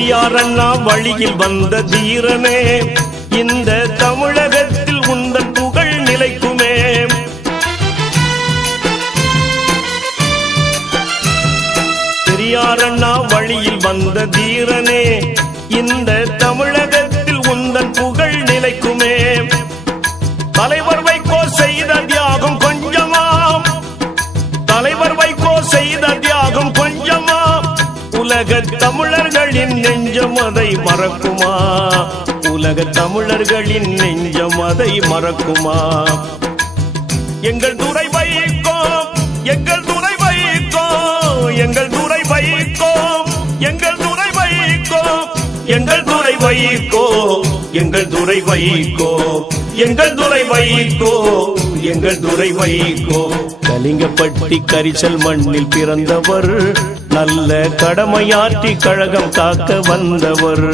பெரியார் அண்ணா வழியில் வந்த தீரனே, இந்த தமிழகத்தில் உந்தன் புகழ் நிலைக்குமே. பெரியார் அண்ணா வழியில் வந்த தீரனே, இந்த தமிழகத்தில் உந்தன் புகழ் நிலைக்குமே. தலைவர் வைகோ செய்த தியாகம் கொஞ்சமா, தலைவர் வைகோ செய்த தியாகம் கொஞ்சமா, உலக தமிழர்களின் நெஞ்சம் அதை மறக்குமா, உலக தமிழர்களின் நெஞ்சம் அதை மறக்குமா. எங்கள் துறை வைகோ, எங்கள் துறை வைகோ, எங்கள் துறை வைகோ, எங்கள் துறை வைகோ, எங்கள் துறை வைகோ, எங்கள் துறை வைகோ, எங்கள் துறை வைகோ, எங்கள் துறை வைகோ. கலிங்கப்பட்டி கரிசல் மண்ணில் பிறந்தவர், நல்ல கடமையாற்றி கழகம் காக்க வந்தவர்.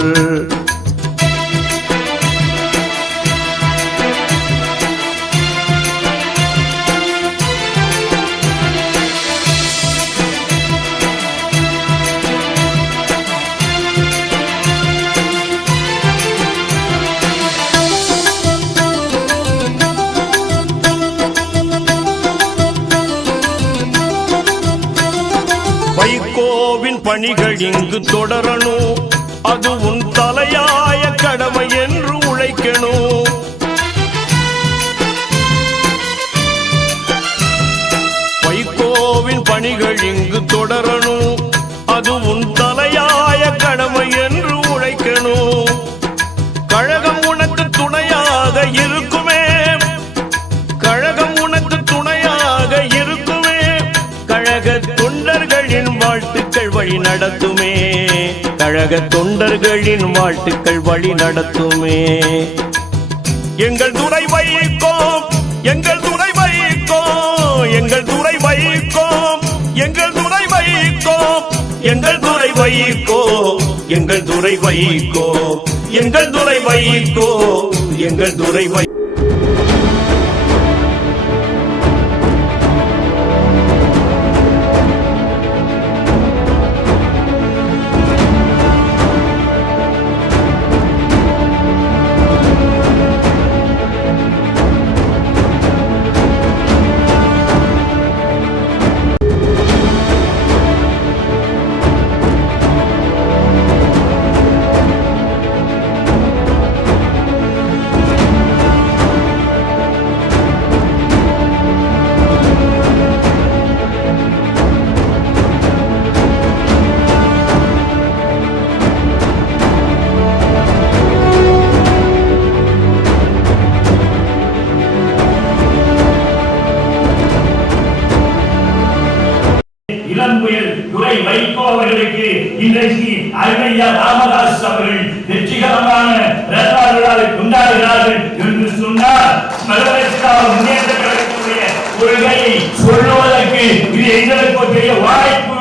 வைகோவின் பணிகள் இங்கு தொடரணும், அது உன் தலையாய கடமை என்று உழைக்கணும். வைகோவின் பணிகள் இங்கு தொடரணும், அது உன் தலையாய கடமை என்று உழைக்கணும். கழகம் உனக்கு துணையாக இருக்குமே, கழகம் உனக்கு துணையாக இருக்குமே. கழக தொண்டர்களின் வாழ்த்துக்கள் வழி நடத்துமே, கழக தொண்டர்களின் வாழ்த்துக்கள் வழி நடத்துமே. எங்கள் துறை வைகோ, எங்கள் துறை வைகோ, எங்கள் துறை வைகோ, எங்கள் துறை வைகோ, எங்கள் துறை வைகோ, எங்கள் துறை வைகோ, எங்கள் துறை வைகோ, எங்கள் துறை வைகோ. இளம்புயல் துறை வைகோ அவர்களுக்கு இன்றைக்கு ஐயா ராமதாஸ் அவர்கள் வெற்றிகரமான ரத்த விழாவை கொண்டாடுகிறார்கள் என்று சொன்னால், முன்னேற்ற கழகத்துடைய கொள்கையை சொல்லுவதற்கு இது எங்களுக்கு ஒரு பெரிய வாய்ப்பு.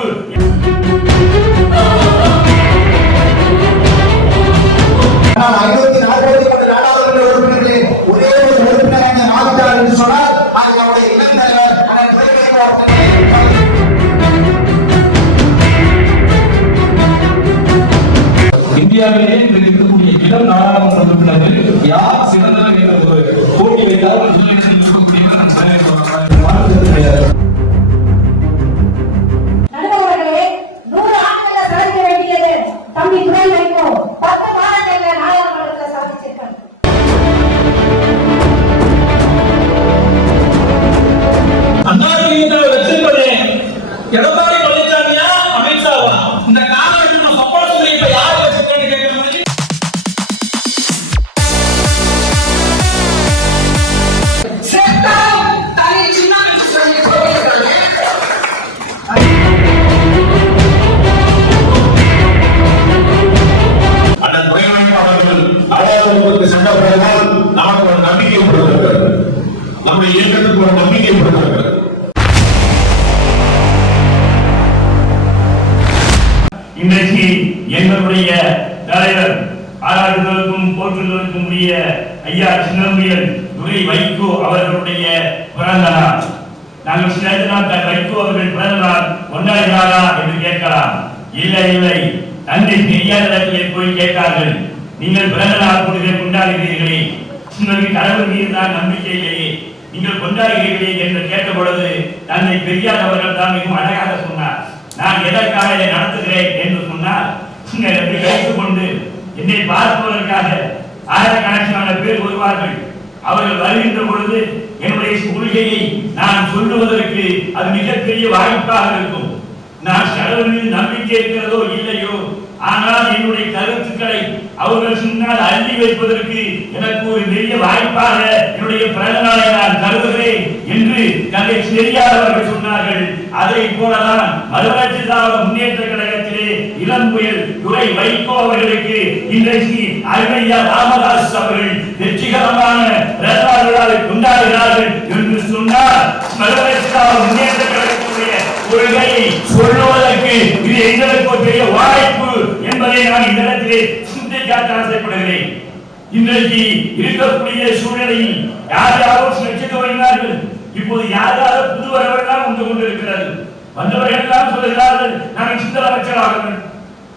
ஒரே ஒரு உறுப்பினர் ஆகிட்டார் என்று சொன்னால் இந்தியாவிலேயே இருக்கக்கூடிய இளம் நாடாளுமன்ற உறுப்பினர்கள் யார் சிறந்தவர் என்ற ஒரு போட்டி வைத்தால் நண்பர்களே, 100 ஆண்டுகளை சாதிக்க வேண்டியது தம்பி துறை வைகோ 10 மாதங்களில் நாடாளுமன்றத்தில் சாதிச்சிருக்காங்க. வெற்றி பண்ணி எடப்பாடி பழனிசாமியா அமித்ஷாவா இந்த காலகட்டத்தில் சப்போர்ட் சொல்லி இப்ப யார் வச்சிருக்கேன்னு கேட்கிற மாதிரி அண்ணன் துரைநாயகம் அவர்கள் நாடாளுமன்றத்துக்கு சென்ற பிறகுதான் நமக்கு ஒரு நம்பிக்கை கொடுக்கிறார்கள், நம்முடைய இயக்கத்துக்கு ஒரு நம்பிக்கை கொடுக்கிறார்கள். இன்றைக்கு எங்களுடைய தலைவர் ஆராய்வதற்கும் போற்றுவதற்கும் உரிய ஐயா சின்னம்பியல் துரை வைகோ அவர்களுடைய பிறந்த நாள். நாங்கள் சில வைகோ அவர்கள் பிறந்த நாள் கொண்டாடுகிறாரா என்று கேட்கலாம். இல்லை இல்லை, தந்தை பெரியாரிடத்திலே போய் கேட்டார்கள், நீங்கள் பிறந்த நாள் கொள்கை கொண்டாடுகிறீர்களே, உங்களுக்கு கடவுள் மீது தான் நம்பிக்கை இல்லையே, நீங்கள் கொண்டாடுகிறீர்களே என்று கேட்ட பொழுது தந்தை பெரியார் அவர்கள் தான் மிகவும் அழகாக சொன்னார். நான் எதற்காக இதை நடத்துகிறேன் என்று சொன்னால், நீங்கள் எப்படி வைத்துக் கொண்டு என்னை பார்ப்பதற்காக ஆயிரக்கணக்கான பேர் வருவார்கள். அவர்கள் வருகின்ற பொழுது என்னுடைய கொள்கையை நான் சொல்லுவதற்கு அது மிகப்பெரிய வாய்ப்பாக இருக்கும். நான் கடவுள் மீது நம்பிக்கை இருக்கிறதோ இல்லையோ, ஆனால் என்னுடைய கருத்துக்களை அவர்கள் சொன்னால் அள்ளி வைப்பதற்கு எனக்கு ஒரு பெரிய வாய்ப்பாக என்னுடைய பிறந்த நாளை நான் கருதுகிறேன் என்று தந்தை பெரியார் அவர்கள் சொன்னார்கள். அதை போலதான் மறுமலர்ச்சி திராவிட முன்னேற்ற கழகத்திலே இளம் புயல் துரை வைகோ அவர்களுக்கு இன்றைக்கு அருமையா ராமதாஸ் அவர்கள் வெற்றிகரமான பிறந்த நாள் விழாவை கொண்டாடுகிறார்கள் என்று சொன்னார். மறுமலர்ச்சி திராவிட முன்னேற்ற கழகத்துடைய கொள்கையை சொல்லுவதற்கு இது எங்களுக்கு ஒரு பெரிய வாய்ப்பு என்பதை நான் இந்த இடத்திலே சுட்டிக்காட்ட ஆசைப்படுகிறேன். இன்றைக்கு இருக்கக்கூடிய சூழ்நிலையில் யார் யாரோ லட்சத்து வருகிறார்கள். இப்போது யார் யாரோ புது வரவெல்லாம் வந்து கொண்டிருக்கிறது. வந்தவர்கள் எல்லாம் சொல்லுகிறார்கள், நாங்கள் சிந்தனை அமைச்சராக வேண்டும்,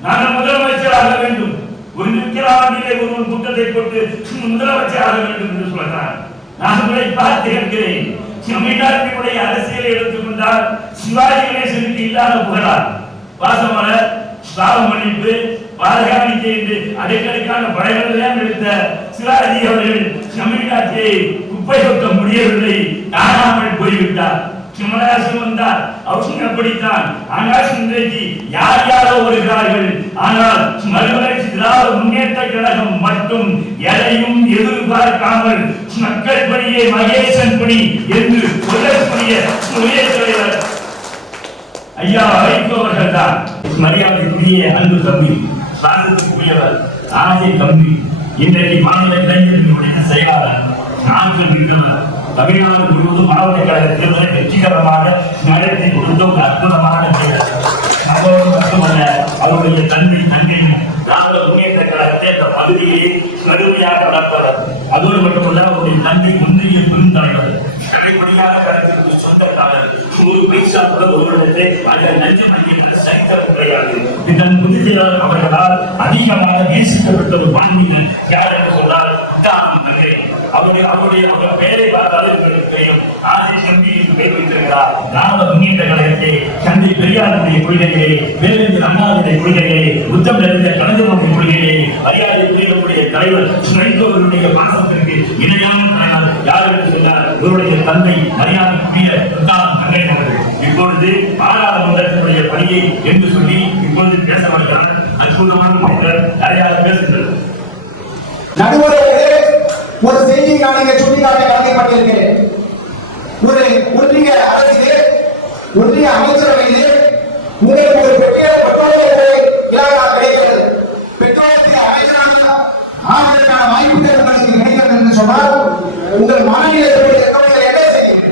நாங்கள் முதலமைச்சராக வேண்டும், ஒரு நிற்கிறாண்டிலே ஒருவன் குற்றத்தை போட்டு முதலமைச்சராக வேண்டும் என்று சொல்கிறார். நான் உங்களை பார்த்து இருக்கிறேன். தமிழ்நாட்டினுடைய அரசியலை எடுத்துக்கொண்டால் சிவாஜி கணேசனுக்கு இல்லாத புகழார் வாசமலர் சாவமணிப்பு பாதுகாணிக்கை என்று அடைக்கடிக்கான படைகளெல்லாம் எடுத்த சிவாஜி அவர்கள் தமிழ்நாட்டிலே குப்பை கொட்ட முடியவில்லை, காணாமல் போய்விட்டார். சிம்மராசன் வந்தார், அவசியம் அப்படித்தான். ஆனால் இன்றைக்கு யார் யாரோ வருகிறார்கள். ஆனால் மறுமலர்ச்சி திராவிட முன்னேற்ற கழகம் மட்டும் எதையும் எதிர்பார்க்காமல் மக்கள் பணியே மகேசன் பணி என்று சொல்லக்கூடிய ஒரே தலைவர் ஐயா வைகோ அவர்கள் தான். மரியாதைக்குரிய அன்பு தம்பி, சாதத்துக்குரியவர், ஆசை தம்பி, இன்றைக்கு மாநில இளைஞர்களுடைய செயலாளர், நாங்கள் இருக்கிறவர், தமிழ்நாடு முழுவதும் மாவட்ட கழக தேர்தலை வெற்றிகரமாக நடத்தி கொடுத்த ஒரு அற்புதமான தேர்தல். அதோடு மட்டுமல்ல, அவருடைய தந்தை திராவிட முன்னேற்ற கழகத்தை அந்த பகுதியை கடுமையாக நடப்பவர். அதோடு மட்டுமல்ல, அவருடைய தந்தை முந்தைய பெருந்தலைவர், கடைமொழியாக கழகத்திற்கு சொந்தக்காரர், ஒரு பைசா கூட ஒருவரிடத்தை அந்த நஞ்சு மணியை சைத்தம் கிடையாது. இதன் பொதுச் செயலாளர் அவர்களால் அதிகமாக நேசிக்கப்பட்ட ஒரு மாநிலம் யார் என்று சொன்னால் அவருடைய பெயரை பார்த்தாலும் உங்களுக்கு தெரியும். ஆதி தம்பி என்று பெயர் வைத்திருக்கிறார். திராவிட முன்னேற்ற கழகத்தை தந்தை பெரியாருடைய கொள்கைகளே, வேலுமணி அண்ணாவுடைய கொள்கைகளே, உத்தம் நிறைந்த கலைஞருடைய கொள்கைகளே, மரியாதைக்குரிய தலைவர் வைகோவருடைய பாசத்திற்கு இணையான தலைவர் யார் என்று சொன்னார் இவருடைய தந்தை மரியாதைக்குரிய அவர்கள். இப்பொழுது பாராளுமன்றத்தினுடைய பணியை என்று சொல்லி இப்பொழுது பேச வருகிறார். அற்புதமான நிறைய பேசுகிறது. நடுவர்களே, ஒரு செய்தியை நான் இங்கே சுட்டிக்காட்ட கடமைப்பட்டிருக்கிறேன். ஒரு ஒன்றிய அரசிலே, ஒன்றிய அமைச்சரவையிலே உங்களுக்கு ஒரு பெரிய இலாகா கிடைக்கிறது. பெட்ரோலிய அமைச்சராக ஆவதற்கான வாய்ப்புகள் உங்களுக்கு கிடைக்கிறது என்று சொன்னால் உங்கள் மனநிலை என்ன செய்யும்?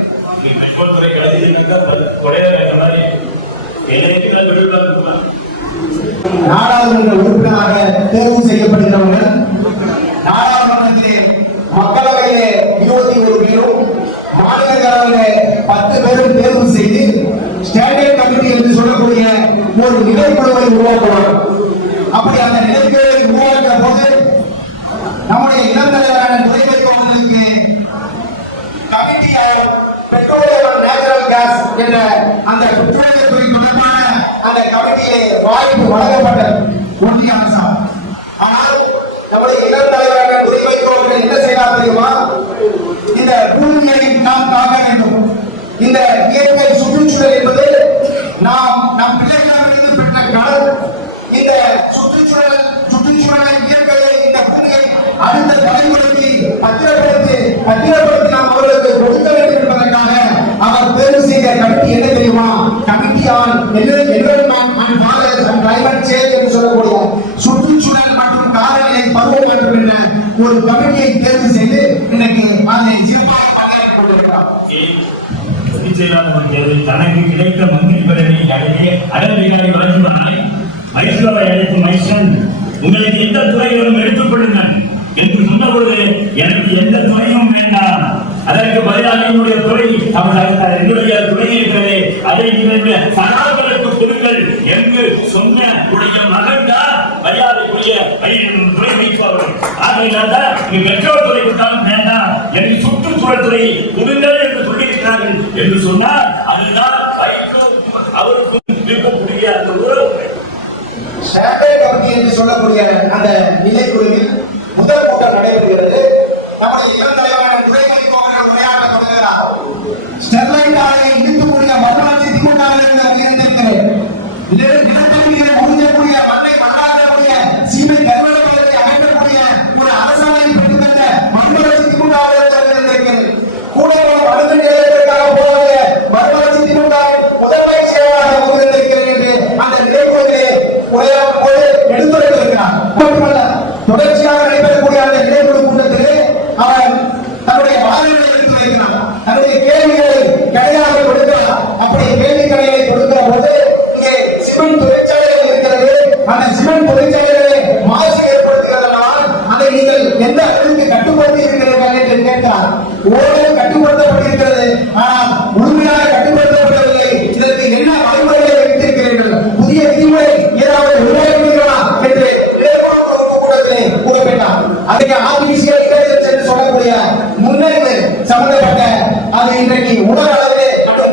நாடாளுமன்ற உறுப்பினராக தேர்வு செய்யப்படுகிறவர்கள் நாடாளுமன்றத்திலே மக்களவையிலே 21 பேரும் மாநிலங்களவையிலே 10 பேரும் தேர்வு செய்து ஸ்டாண்டிங் கமிட்டி என்று சொல்லக்கூடிய ஒரு நிலைக்குழுவை உருவாக்குவார். அப்படி அந்த நிலைக்குழுவை உருவாக்கிற போது நம்முடைய இளம் தலைவரான துரை வைகோ அவர்களுக்கு கமிட்டி பெட்ரோலியம் நேச்சுரல் கேஸ் என்ற அந்த பெட்ரோலியத்துறை தொடர்பான அந்த கமிட்டியிலே வாய்ப்பு வழங்கப்பட்டது ஒன்றிய அரசால். ஆனால் நம்முடைய இளம் தலைவரான துரை வைகோ அவர்கள் என்ன செய்யலாம் தெரியுமா? இந்த பூமியை நாம் காக்க வேண்டும். இந்த இயற்கை சுற்றுச்சூழல் என்பது நம் பிள்ளைகளிடமிருந்து பெற்ற கடன். இந்த சுற்றுச்சூழலை இயற்கையை, இந்த பூமியை அடுத்த தலைமுறைக்கு பத்திரப்படுத்தி நாம் அவர்களுக்கு கொடுக்க வேண்டும் என்பதற்காக அவர் தேர்வு செய்த கமிட்டி என்ன தெரியுமா? Committee on environment and forest and climate change என்று சொல்லக்கூடிய சுற்றுச்சூழல் மற்றும் காலநிலை பருவமாற்றம் என்ற ஒரு கமிட்டியை தேர்வு செய்து இன்னைக்கு அதை சிறப்பாக பணியாற்றிக் கொண்டிருக்கிறார். தனக்கு கிடைத்த மந்திரி பதவியை அடைய அதிகாரி வழங்குவதால் மைசூரை அழைத்து மைசூர் உங்களுக்கு எந்த துறையிலும் எடுத்துக் கொள்ளுங்கள் என்று சொன்னபொழுது எனக்கு எந்த துறையும் வேண்டாம், அதற்கு பதிலாக என்னுடைய துறை என்னுடைய துறை இருக்கிறதே அதை சனாதனத்துக்கு கொடுங்கள் என்று சொன்ன மகன் தான் நம்முடைய துறை வைப்பவர்கள் பெட்ரோல் துறை கொடுத்தாலும் வேண்டாம், எனக்கு சுற்றுச்சூழல் துறை கொடுங்கள் என்று சொல்லியிருக்கிறார்கள் என்று சொன்னால் அதுதான் அவருக்கும் இருக்கக்கூடிய அந்த உறவு. ஸ்டாண்டர்ட் கமிட்டி என்று சொல்லக்கூடிய அந்த நிலைக்குழுவில் முதல் கூட்டம் நடைபெறுகிறது. நம்முடைய இளம் தலைவரான துரைவைகோ அவர்கள் உரையாற்ற தொடங்குகிறார். ஸ்டெர்லைட் ஆலையை இடிக்கக்கூடிய மறுமலர்ச்சி திமுகவிலிருந்து அறிவித்திருக்கிறேன். உறிஞ்சக்கூடிய மண்ணை மண்ணாக்கக்கூடிய சீமை கருவறைகளை அமைக்கக்கூடிய ஒரு அரசாணை பெற்றுத்தந்த மறுமலர்ச்சி திமுகவிலிருந்து அறிவித்திருக்கிறேன். கூடவும் அடுத்த நிலையத்திற்காக போராடிய மறுமலர்ச்சி திமுகவின் முதன்மை செயலாளராக உறுதியிருக்கிறேன் என்று அந்த நிலைக்குழுவிலே உரையாற்றும்போது எடுத்துரைத்திருக்கிறார். மட்டுமல்ல, தொடர்ச்சியாக நடைபெறக்கூடிய அந்த நிலைக்குழு கூட்டத்திலே அவர் தன்னுடைய வாதங்களை எடுத்து வைக்கிறார். தன்னுடைய கேள்விகளை கடையாக கொடுக்கிறார். அப்படி கேள்வி கடைகளை கொடுக்கிற போது இங்கே சிமெண்ட் தொழிற்சாலைகள் இருக்கிறது. அந்த சிமெண்ட் தொழிற்சாலைகளை மாசு ஏற்படுத்துகிறதனால் அதை நீங்கள் எந்த அளவுக்கு கட்டுப்படுத்தி இருக்கிறீர்கள் என்று கேட்கிறார். ஓரளவு கட்டுப்படுத்தப்பட்டிருக்கிறது, ஆனால் முழுமையாக கட்டுப்படுத்தப்படவில்லை. இதற்கு என்ன வழிமுறைகளை வைத்திருக்கிறீர்கள்? புதிய விதிமுறை ஏதாவது உருவாக்குகிறீர்களா என்று கூட்டத்திலே கூறப்பட்டார். அதுக்கு ஆர்டிபிஷியல் இன்டெலிஜென்ஸ் என்று சொல்லக்கூடிய முன்னறிவு சம்பந்தப்பட்ட அது இன்றைக்கு உலக அளவிலே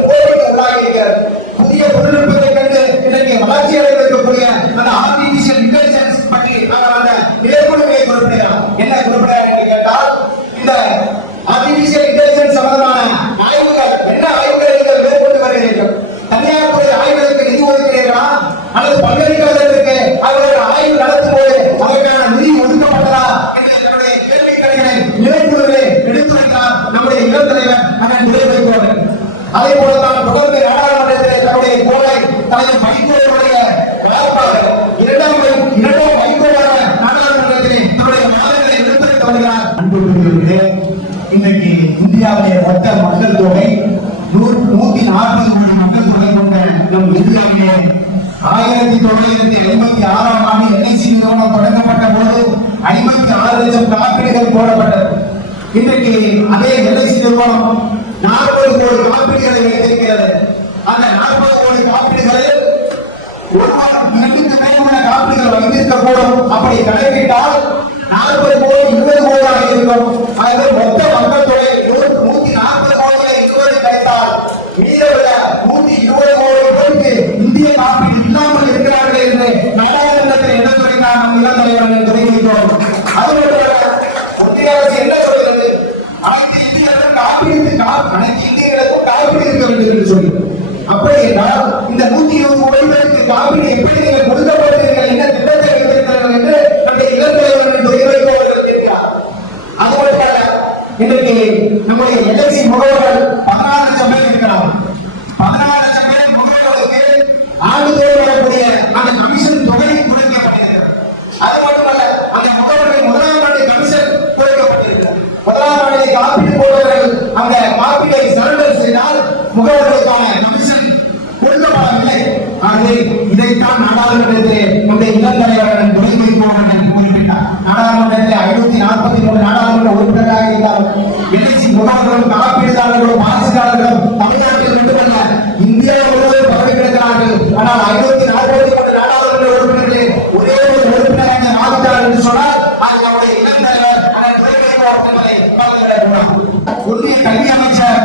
போருக்கு உள்ளாகி இருக்கிறது. புதிய தொழில்நுட்பத்தை கண்டு இன்றைக்கு வளர்ச்சி அடைந்திருக்கக்கூடிய அந்த ஆர்டிபிஷியல் இன்டெலிஜென்ஸ் பற்றி அவர் அந்த நிலைக்குழுவை குறிப்பிடுகிறார். என்ன குறிப்பிடுகிறார் என்று கேட்டால், இந்த ஆர்டிபிஷியல் இன்டெலிஜென்ஸ் சம்பந்தமான ஆய்வுகள் என்ன ஆய்வுகளை நீங்கள் மேற்கொண்டு வருகிறீர்கள்? தனியார் துறை ஆய்வுகளுக்கு நிதி ஒதுக்கிறீர்களா அல்லது பல்கலைக்கழகத்திற்கு அவர்கள் ஆய்வு நடத்தும் போது அதற்கான நிதி ஒதுக்கப்பட்டதா என்ற தன்னுடைய கேள்வி கணிகளை நிலைக்குழுவிலே எடுத்து வைத்தார் நம்முடைய இளம் தலைவர் அதன் துறைவைக்கோர்கள். அதே போலதான் தொடர்ந்து நாடாளுமன்றத்திலே தன்னுடைய கோலை தலைவர் வைகோவுடைய வேட்பாளர் இரண்டாம் வைகோவாக நாடாளுமன்றத்திலே தன்னுடைய வாதங்களை எடுத்துரைத்து வருகிறார். அன்புக்குரியவர்களே, இன்றைக்கு இந்தியாவிலே மொத்த மக்கள் தொகை 140 கோடி மக்கள் தொகை கொண்ட நம் இந்தியாவிலே 1986ஆம் ஆண்டு எல்ஐசி நிறுவனம் தொடங்கப்பட்ட போது 56 லட்சம் காப்பீடுகள் போடப்பட்டது. இன்றைக்கு அதே எல்ஐசி நிறுவனம் 40 கோடி காப்பீடுகளை வைத்திருக்கிறது. அந்த 40 கோடி காப்பீடுகளில் ஒருவர் 2க்கு மேற்பட்ட காப்பீடுகள் வைத்திருக்க கூடும். அப்படி கணக்கிட்டால் 40 கோடி 20 கோடியாக இருக்கும். ஆகவே மொத்த மக்கள் தொகை 140 கோடிகளை 20 கழித்தால் மீதமுள்ள 120 கோடி பேருக்கு இந்திய காப்பீடு இல்லாமல் இருக்கிறார்கள் என்று நாடாளுமன்றத்தில் என்ன துறையினார் நம் இளம் தலைவர்கள் தெரிவித்தோம். அது மட்டுமல்ல, ஒன்றிய அரசு என்ன சொல்கிறது? அனைத்து இந்தியர்களுக்கும் காப்பீடு இருக்க வேண்டும் என்று சொல்லி, அப்படி என்றால் இந்த 120 கோடி பேருக்கு காப்பீடு எப்படி நீங்கள் கொடுக்கப்படுகிறீர்கள், என்ன திட்டத்தை வைத்திருக்கிறார்கள் என்று நம்முடைய இளம் தலைவர்கள் தெரிவிப்பவர்கள் இருக்கிறார். அது மட்டுமல்ல, இன்றைக்கு நம்முடைய எல்ஐசி முகவர்கள் 14 லட்சம் பேர் இருக்கிறார். 14 லட்சம் பேர் முகவர்களுக்கு ஆண்டுதோறும் வரக்கூடிய அந்த கமிஷன் தொகை குறைக்கப்பட்டிருக்கிறது. அது மட்டுமல்ல, அந்த முகவர்கள் 1ஆம் ஆண்டு கமிஷன் குறைக்கப்பட்டிருக்கிறது. 1ஆம் ஆண்டு காப்பீடு போடுவர்கள் அந்த காப்பீடை சரண்டர் செய்தால் முகவர்களுக்கான கமிஷன் கொடுக்கப்படவில்லை. ஆகவே இதைத்தான் நாடாளுமன்றத்திலே நம்முடைய இளம் தலைவர்கள் துரைவைகோவர்கள் குறிப்பிட்டார். நாடாளுமன்றத்திலே 543 நாடாளுமன்ற உறுப்பினராக இருந்தார். எல்ஐசி முகவர்களும் காப்பீடுதாரர்களும் வாரிசுதாரர்களும் தமிழ்நாட்டில் மட்டுமல்ல இந்தியா முழுவதும் பரவி கிடக்கிறார்கள். ஆனால் 543 நாடாளுமன்ற உறுப்பினர்களே ஒரே ஒரு உறுப்பினர் ஆகிட்டார் என்று சொன்னால் அது நம்முடைய இளம் தலைவர் துரைவைகோ என்பதை ஒன்றிய கல்வி அமைச்சர்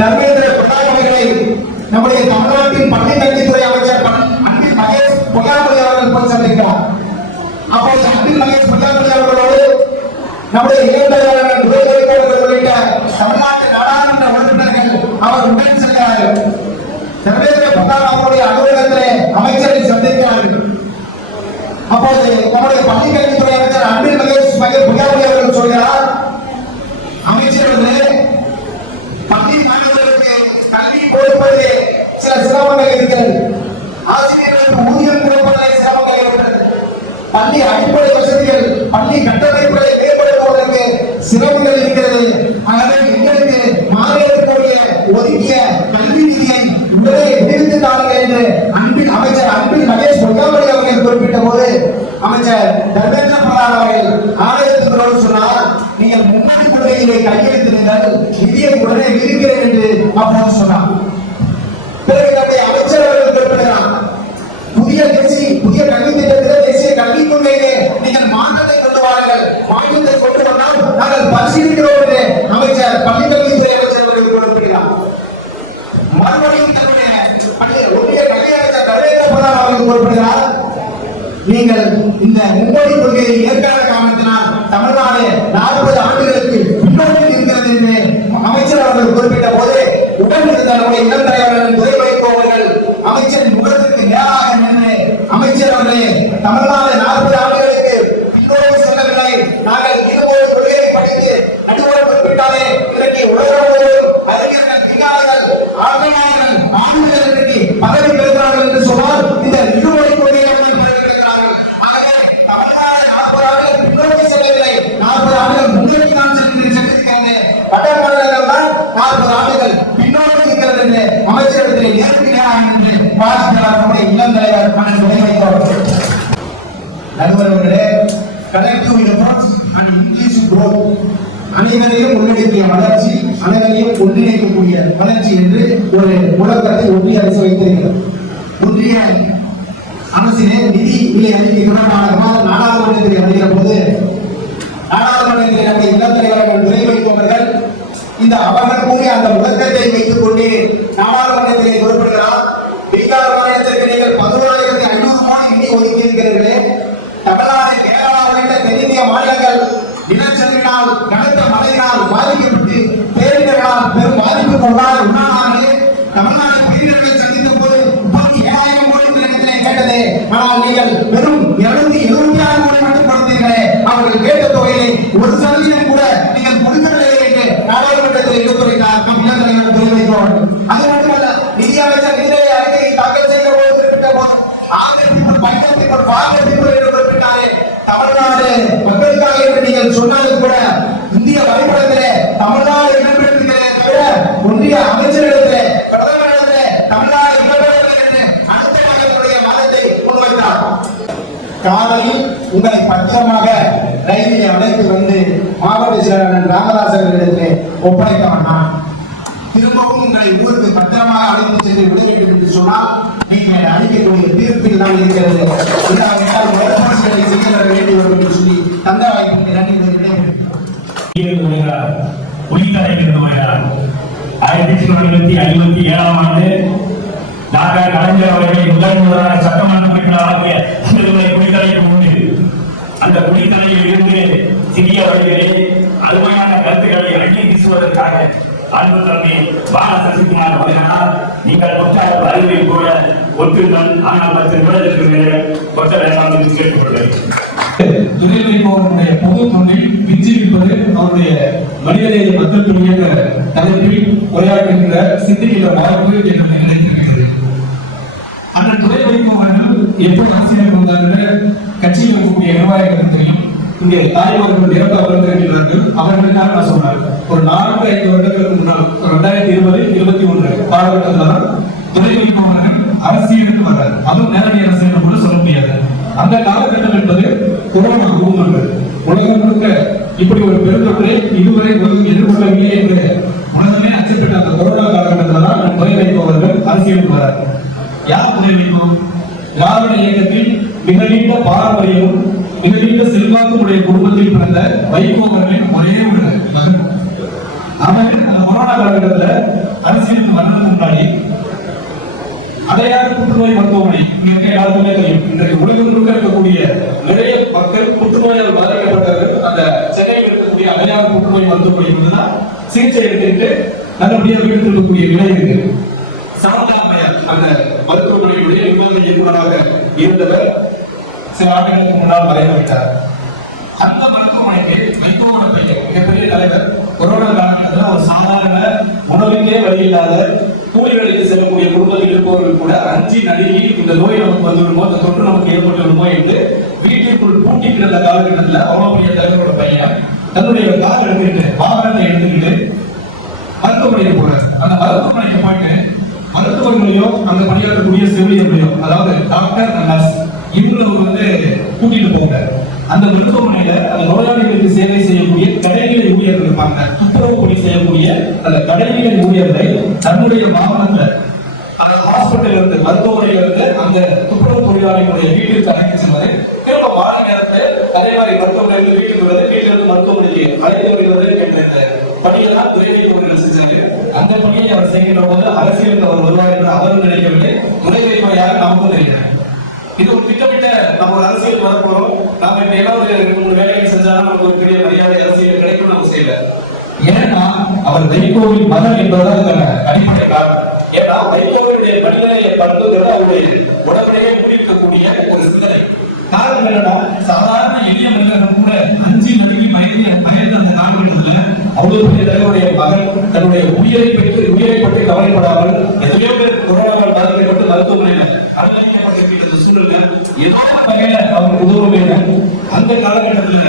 தர்மேந்திர பிரதான் அவர்களை நம்முடைய தமிழ்நாட்டின் பள்ளி கல்வித்துறை அமைச்சர் அன்பில் மகேஷ் பொய்யாமொழி அவர்கள் போய் சந்திக்கிறார். அப்போது அன்பில் மகேஷ் பொய்யாமொழி அவர்களோடு நம்முடைய இளம் தலைவர்கள் துரைவைகோ உள்ளிட்ட தமிழ்நாட்டு நாடாளுமன்ற உறுப்பினர்கள் அவர் உடன் செல்கிறார்கள். தர்மேந்திர பிரதான் அவருடைய அலுவலகத்திலே அமைச்சரை சந்திக்கிறார்கள். அப்போது நம்முடைய பள்ளி கல்வித்துறை அமைச்சர் அன்பில் மகேஷ் பொய்யாமொழி அவர்கள் சொல்கிறார், அமைச்சர்களே, பள்ளி மாணவர்களுக்கு கல்வி கொடுப்பதிலே சில சிரமங்கள் இருக்கிறது. ஆசிரியர்களுக்கு ஊதியம் கொடுப்பதிலே சிரமங்கள் இருக்கிறது. பள்ளி அடிப்படை வசதிகள், பள்ளி கட்டமைப்புகளை மேம்படுத்துவதற்கு சிரமங்கள் இருக்கிறது. ஆகவே எங்களுக்கு மாநிலத்திற்குரிய ஒதுக்கிய கல்வி நிதியை உடனே விடுவித்து தாருங்கள் என்று அமைச்சர் அன்பில் மகேஷ் பொய்யாமொழி அவர்கள் குறிப்பிட்ட போது அமைச்சர் தர்மேந்திர பிரதான் அவர்கள் ஆலயத்திற்கு சொன்னார், நீங்கள் முன்னாடி கொள்கையிலே கையெழுத்திருந்தால் நிதியை உடனே இருக்கிறேன் என்று அப்போது சொன்னார். பிறகு நம்முடைய அமைச்சர் அவர்கள் குறிப்பிடுகிறார், புதிய கல்வி திட்டத்திலே தேசிய கல்விக் கொள்கையிலே நீங்கள் இந்த மும்மொழி கொள்கையை ஏற்காத காரணத்தினால் தமிழ்நாடு 40 ஆண்டுகளுக்கு பின்னோக்கி இருக்கிறது என்று அமைச்சர் அவர்கள் குறிப்பிட்ட போது உடன் இருந்த நம்முடைய இளம் தலைவர்கள் துறை வைகோ அவர்கள் அமைச்சரின் முகத்திற்கு நேராக நின்று அமைச்சர் அவர்களே தமிழ்நாடு 40 ஆண்டுகளுக்கு பின்னோக்கி செல்லவில்லை, நாங்கள் இதுபோல் கொள்கையை படித்து நடுவர் குறிப்பிட்டாலே இன்றைக்கு உலகம் முழுவதும் அறிஞர்கள், விஞ்ஞானிகள், ஆசிரியர்கள், ஆண்கள் இன்றைக்கு பதவி பெறுகிறார்கள் என்று சொன்னால் இந்த இருமொழி கொள்கையை அவர்கள் பெறுகிறார்கள். ஆகவே தமிழ்நாடு 40 ஆண்டுகள் பின்னோக்கி செல்லவில்லை, 40 ஆண்டுகள் முன்னோக்கி தான் சென்றிருக்கிறது. வட மாநிலங்கள் தான் 40 ஆண்டுகள் பின்னோக்கி இருக்கிறது என்று அமைச்சரிடத்தில் நேருக்கு நேராக என்று வாசிக்கிறார் நம்முடைய இளம் தலைவர் நடுவர் அவர்களே. collective efforts and increased growth, அனைவரையும் உள்ளடக்கிய வளர்ச்சி, அனைவரையும் ஒன்றிணைக்கக்கூடிய வளர்ச்சி என்று ஒரு முழக்கத்தை ஒன்றிய அரசு வைத்திருக்கிறது. ஒன்றிய அரசிலே நிதி நிலை அறிக்கை தொடர்பாக நாடாளுமன்றத்தில் வருகிற போது நாடாளுமன்றத்தில் நம்முடைய இளம் தலைவர்கள் துறை வைப்பவர்கள் இந்த அவர்கள் கூறிய அந்த முழக்கத்தை வைத்துக் கொண்டு நாடாளுமன்றத்திலே குறிப்பிடுகிறார். பீகார் மாநிலத்திற்கு நீங்கள் 11,500 கோடி நிதி ஒதுக்கி இருக்கிறீர்களே, தமிழ்நாடு, கேரளா உள்ளிட்ட தென்னிந்திய மாநிலங்கள் நிலச்சரிவினால், கனத்த மழையினால் பாதிக்கப்பட்டு பேரிடர்களால் பெரும் பாதிப்புக்கு உள்ளானார்களே. தமிழ்நாடு பேரிடர்களை சந்தித்த போது 37,000 கோடி நிலத்திலே கேட்டதே, ஆனால் நீங்கள் வெறும் 276 கோடி மட்டும் கொடுத்தீர்களே. அவர்கள் கேட்ட தொகையிலே 1% கூட நீங்கள் கொடுக்கவில்லை என்று நாடாளுமன்றத்தில் எடுத்துரைத்தார் நம் இளம் தலைவர் துறை வைகோ. அது மட்டுமல்ல, நிதி அமைச்சர் நிதி அறிக்கையை தாக்கல் செய்த போது குறிப்பிட்ட போது தமிழ்நாடு மக்களுக்காக என்று நீங்கள் சொன்னாலும் கூட இந்திய வரைபடத்திலே தமிழ்நாடு இடம்பெற்றிருக்கிறதே தவிர ஒன்றிய அமைச்சரிடத்திலே, பிரதமரிடத்திலே தமிழ்நாடு இடம்பெறவில்லை என்று அடுத்த நகரத்துடைய வாதத்தை முன்வைத்தார். காலையில் உங்களை பத்திரமாக ரயிலில் அழைத்து வந்து மாவட்ட செயலாளர் ராமதாசரிடத்திலே ஒப்படைக்க வேண்டாம், திரும்பவும் உங்களை ஊருக்கு பத்திரமாக அழைத்து சென்று விட வேண்டும் என்று சொன்னால் நீங்கள் அளிக்கக்கூடிய தீர்ப்பில் தான் இருக்கிறது. செய்ய வேண்டி வரும் என்று சொல்லி தந்த வாய்ப்பு 1957 ஆண்டு டாக்டர் கலைஞர் அவர்களை முதன்முறையாக சட்டமன்ற உறுப்பினராக குடித்தலைக்கு உண்டு. அந்த குடித்தலையில் இருந்து சிறிய வழிகளே அருமையான கருத்துக்களை அள்ளி வீசுவதற்காக அன்பு தம்பி பால சசிகுமார் அவர்களால் நீங்கள் ஒற்றாக அறிவில் கூட ஒற்றுங்கள். ஆனால் 10 நிமிடத்திற்கு மேலே ஒற்ற வேண்டாம் என்று கேட்டுக்கொள்கிறேன். துறை வைகோவுடைய பொது தொண்டில் விஞ்சி இருப்பது அவருடைய மனிதநேய மக்கள் துணியற்ற தலைப்பில் உரையாற்றுகின்ற சிந்திக்கின்ற வாய்ப்பு என்று நினைத்திருக்கிறது. அந்த துறை வைகோ அவர்கள் எப்போ ஆசிரியர் வந்தார்கள் கட்சியில் இருக்கக்கூடிய நிர்வாகிகள் தெரியும். இங்கே தாய்மார்கள் இறக்க வருகிறார்கள். அவர்களுக்காக நான் சொன்னார், ஒரு 4-5 வருடங்களுக்கு முன்னால் 2020-21 காலகட்டத்தில் துறை வைகோ அவர்கள் அரசியலுக்கு வர்றார். அதுவும் நேரடி அரசியல் கூட சொல்ல முடியாது. அந்த காலகட்டம் என்பது கொரோனா பூமங்கள். உலகம் முழுக்க இப்படி ஒரு பெருந்தொற்றை இதுவரை உலகம் எதிர்கொள்ளவில்லை என்று உலகமே அச்சப்பட்ட அந்த கொரோனா காலகட்டத்தில் தான் துறை வைகோ அவர்கள் அரசியலுக்கு வர்றார். யார் துறை வைகோ? திராவிட இயக்கத்தில் மிக நீண்ட பாரம்பரியமும் மிக நீண்ட செல்வாக்கும் உடைய குடும்பத்தில் பிறந்த வைகோ அவர்களின் ஒரே ஒரு மகன். அவர்கள் அந்த கொரோனா காலகட்டத்தில் அரசியலுக்கு வர்றதுக்கு முன்னாடி அடையாறு புற்றுநோய் மருத்துவமனை எல்லாருக்குமே தெரியும். இன்றைக்கு உலகம் முழுக்க இருக்கக்கூடிய நிறைய மக்கள் புற்றுநோயால் பாதிக்கப்பட்டவர்கள் அந்த சென்னையில் இருக்கக்கூடிய அடையாறு புற்றுநோய் மருத்துவமனை தான் சிகிச்சை எடுத்துட்டு நல்லபடியாக வீடு இருக்கக்கூடிய நிலை இருக்கு. சாந்தாமையார் அந்த மருத்துவமனையுடைய நிர்வாக இயக்குநராக இருந்தவர் சில ஆண்டுகளுக்கு முன்னால் மறைந்துவிட்டார். அந்த மருத்துவமனைக்கு வைகோவோட பையன் மிகப்பெரிய தலைவர் கொரோனா காலகட்டத்தில் ஒரு சாதாரண உணவுக்கே வழி இல்லாத கூலி வேலைக்கு செல்லக்கூடிய குடும்பத்தில் இருப்பவர்கள் கூட அஞ்சி நடுங்கி இந்த நோய் நமக்கு வந்துவிடுமோ, இந்த தொற்று நமக்கு ஏற்பட்டுவிடுமோ என்று வீட்டிற்குள் பூட்டி கிடந்த காலகட்டத்தில் அவ்வளவு தலைவரோட பையன் தன்னுடைய கார் எடுத்துக்கிட்டு வாகனத்தை எடுத்துக்கிட்டு மருத்துவமனைக்கு போறாரு. அந்த மருத்துவமனைக்கு போயிட்டு மருத்துவர்களையோ அங்க பணியாற்றக்கூடிய செவிலியர்களையோ, அதாவது டாக்டர் நர்ஸ், இவங்களை கூட்டிட்டு போங்க. அந்த மருத்துவமனையில அந்த நோயாளிகளுக்கு சேவை செய்யக்கூடிய கடைநிலை ஊழியர்கள் இருப்பாங்க. துப்புரவு பணி செய்யக்கூடிய அந்த கடைநிலை ஊழியர்களை தன்னுடைய வாகனத்துல அந்த ஹாஸ்பிட்டல் இருந்து மருத்துவமனையில இருந்து அந்த துப்புரவு தொழிலாளிகளுடைய வீட்டிற்கு அழைத்து செல்வது, திரும்ப மாலை நேரத்தில் அதே மாதிரி மருத்துவமனையிலிருந்து வீட்டுக்கு வருவது, வீட்டில இருந்து மருத்துவமனைக்கு அழைத்து வருவது என்ற பணியெல்லாம் துறை வைகோ செஞ்சாரு. அந்த பணியை அவர் செய்கின்ற போது அரசியலுக்கு அவர் வருவார் என்று அவரும் நினைக்கவில்லை. துறை வைகோ யாரும் நமக்கும் தெரியும். இது ஒரு திட்டமிட்ட நம்ம ஒரு அரசியல் வரப்போறோம். நாம இப்ப ஏதாவது 2-3 வேலைகள் செஞ்சாலும் நமக்கு ஒரு பெரிய மரியாதை அரசியல் கிடைக்கும் நம்ம செய்யல. ஏன்னா அவர் வைகோவின் மகன் என்பதுதான் இதுக்கான அடிப்படை காரணம். ஏன்னா வைகோவினுடைய மனிதனைய பண்புங்கிறது அவருடைய உடம்பையே மூடிக்கக்கூடிய ஒரு சிந்தனை. காரணம் என்னன்னா சாதாரண எளிய மனிதர்கள் கூட அஞ்சு நடுங்கி பயந்து அந்த காலகட்டத்துல அவ்வளவு பெரிய தலைவருடைய மகன் தன்னுடைய உயிரை பற்றி கவலைப்படாமல் எத்தனையோ பேர் கொரோனாவால் பாதிக்கப்பட்டு மருத்துவமனையில அனுமதிக்கப்பட்டிருக்கிற சூழல்ல ஏதோ வகையில அவருக்கு உதவ வேண்டும். அந்த காலகட்டத்துல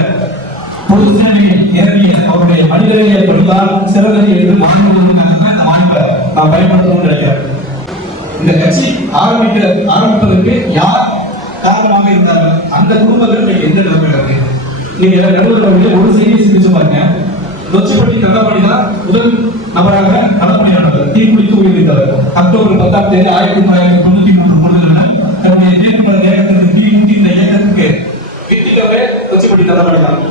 பொது சேவையை இறங்கிய அவருடைய மனிதனையை படித்தால் சிறகதி என்று வாய்ப்பை நான் பயன்படுத்தணும்னு நினைக்கிறேன். இந்த கட்சி ஆரம்பிப்பதற்கு யார் காரணமாக இருந்தார்கள், அந்த குடும்பங்கள் இன்னைக்கு எந்த நிலைமையில இருக்கு? நீங்க நடுவில் ஒரு செய்தியை சிந்திச்சு பாருங்க. நொச்சிப்பட்டி தங்கமணி தான் முதல் நபராக களப்பணியாளர்கள் தீக்குளித்து உயிரிழந்தார். அக்டோபர் 10ஆம் தேதி 1993 பொழுதுடன் தன்னுடைய தேர்தல் இயக்கத்திற்கு தீக்குளித்து இந்த இயக்கத்துக்கு வித்திட்டவே நொச்சிப்பட்டி தங்கமணி தான்.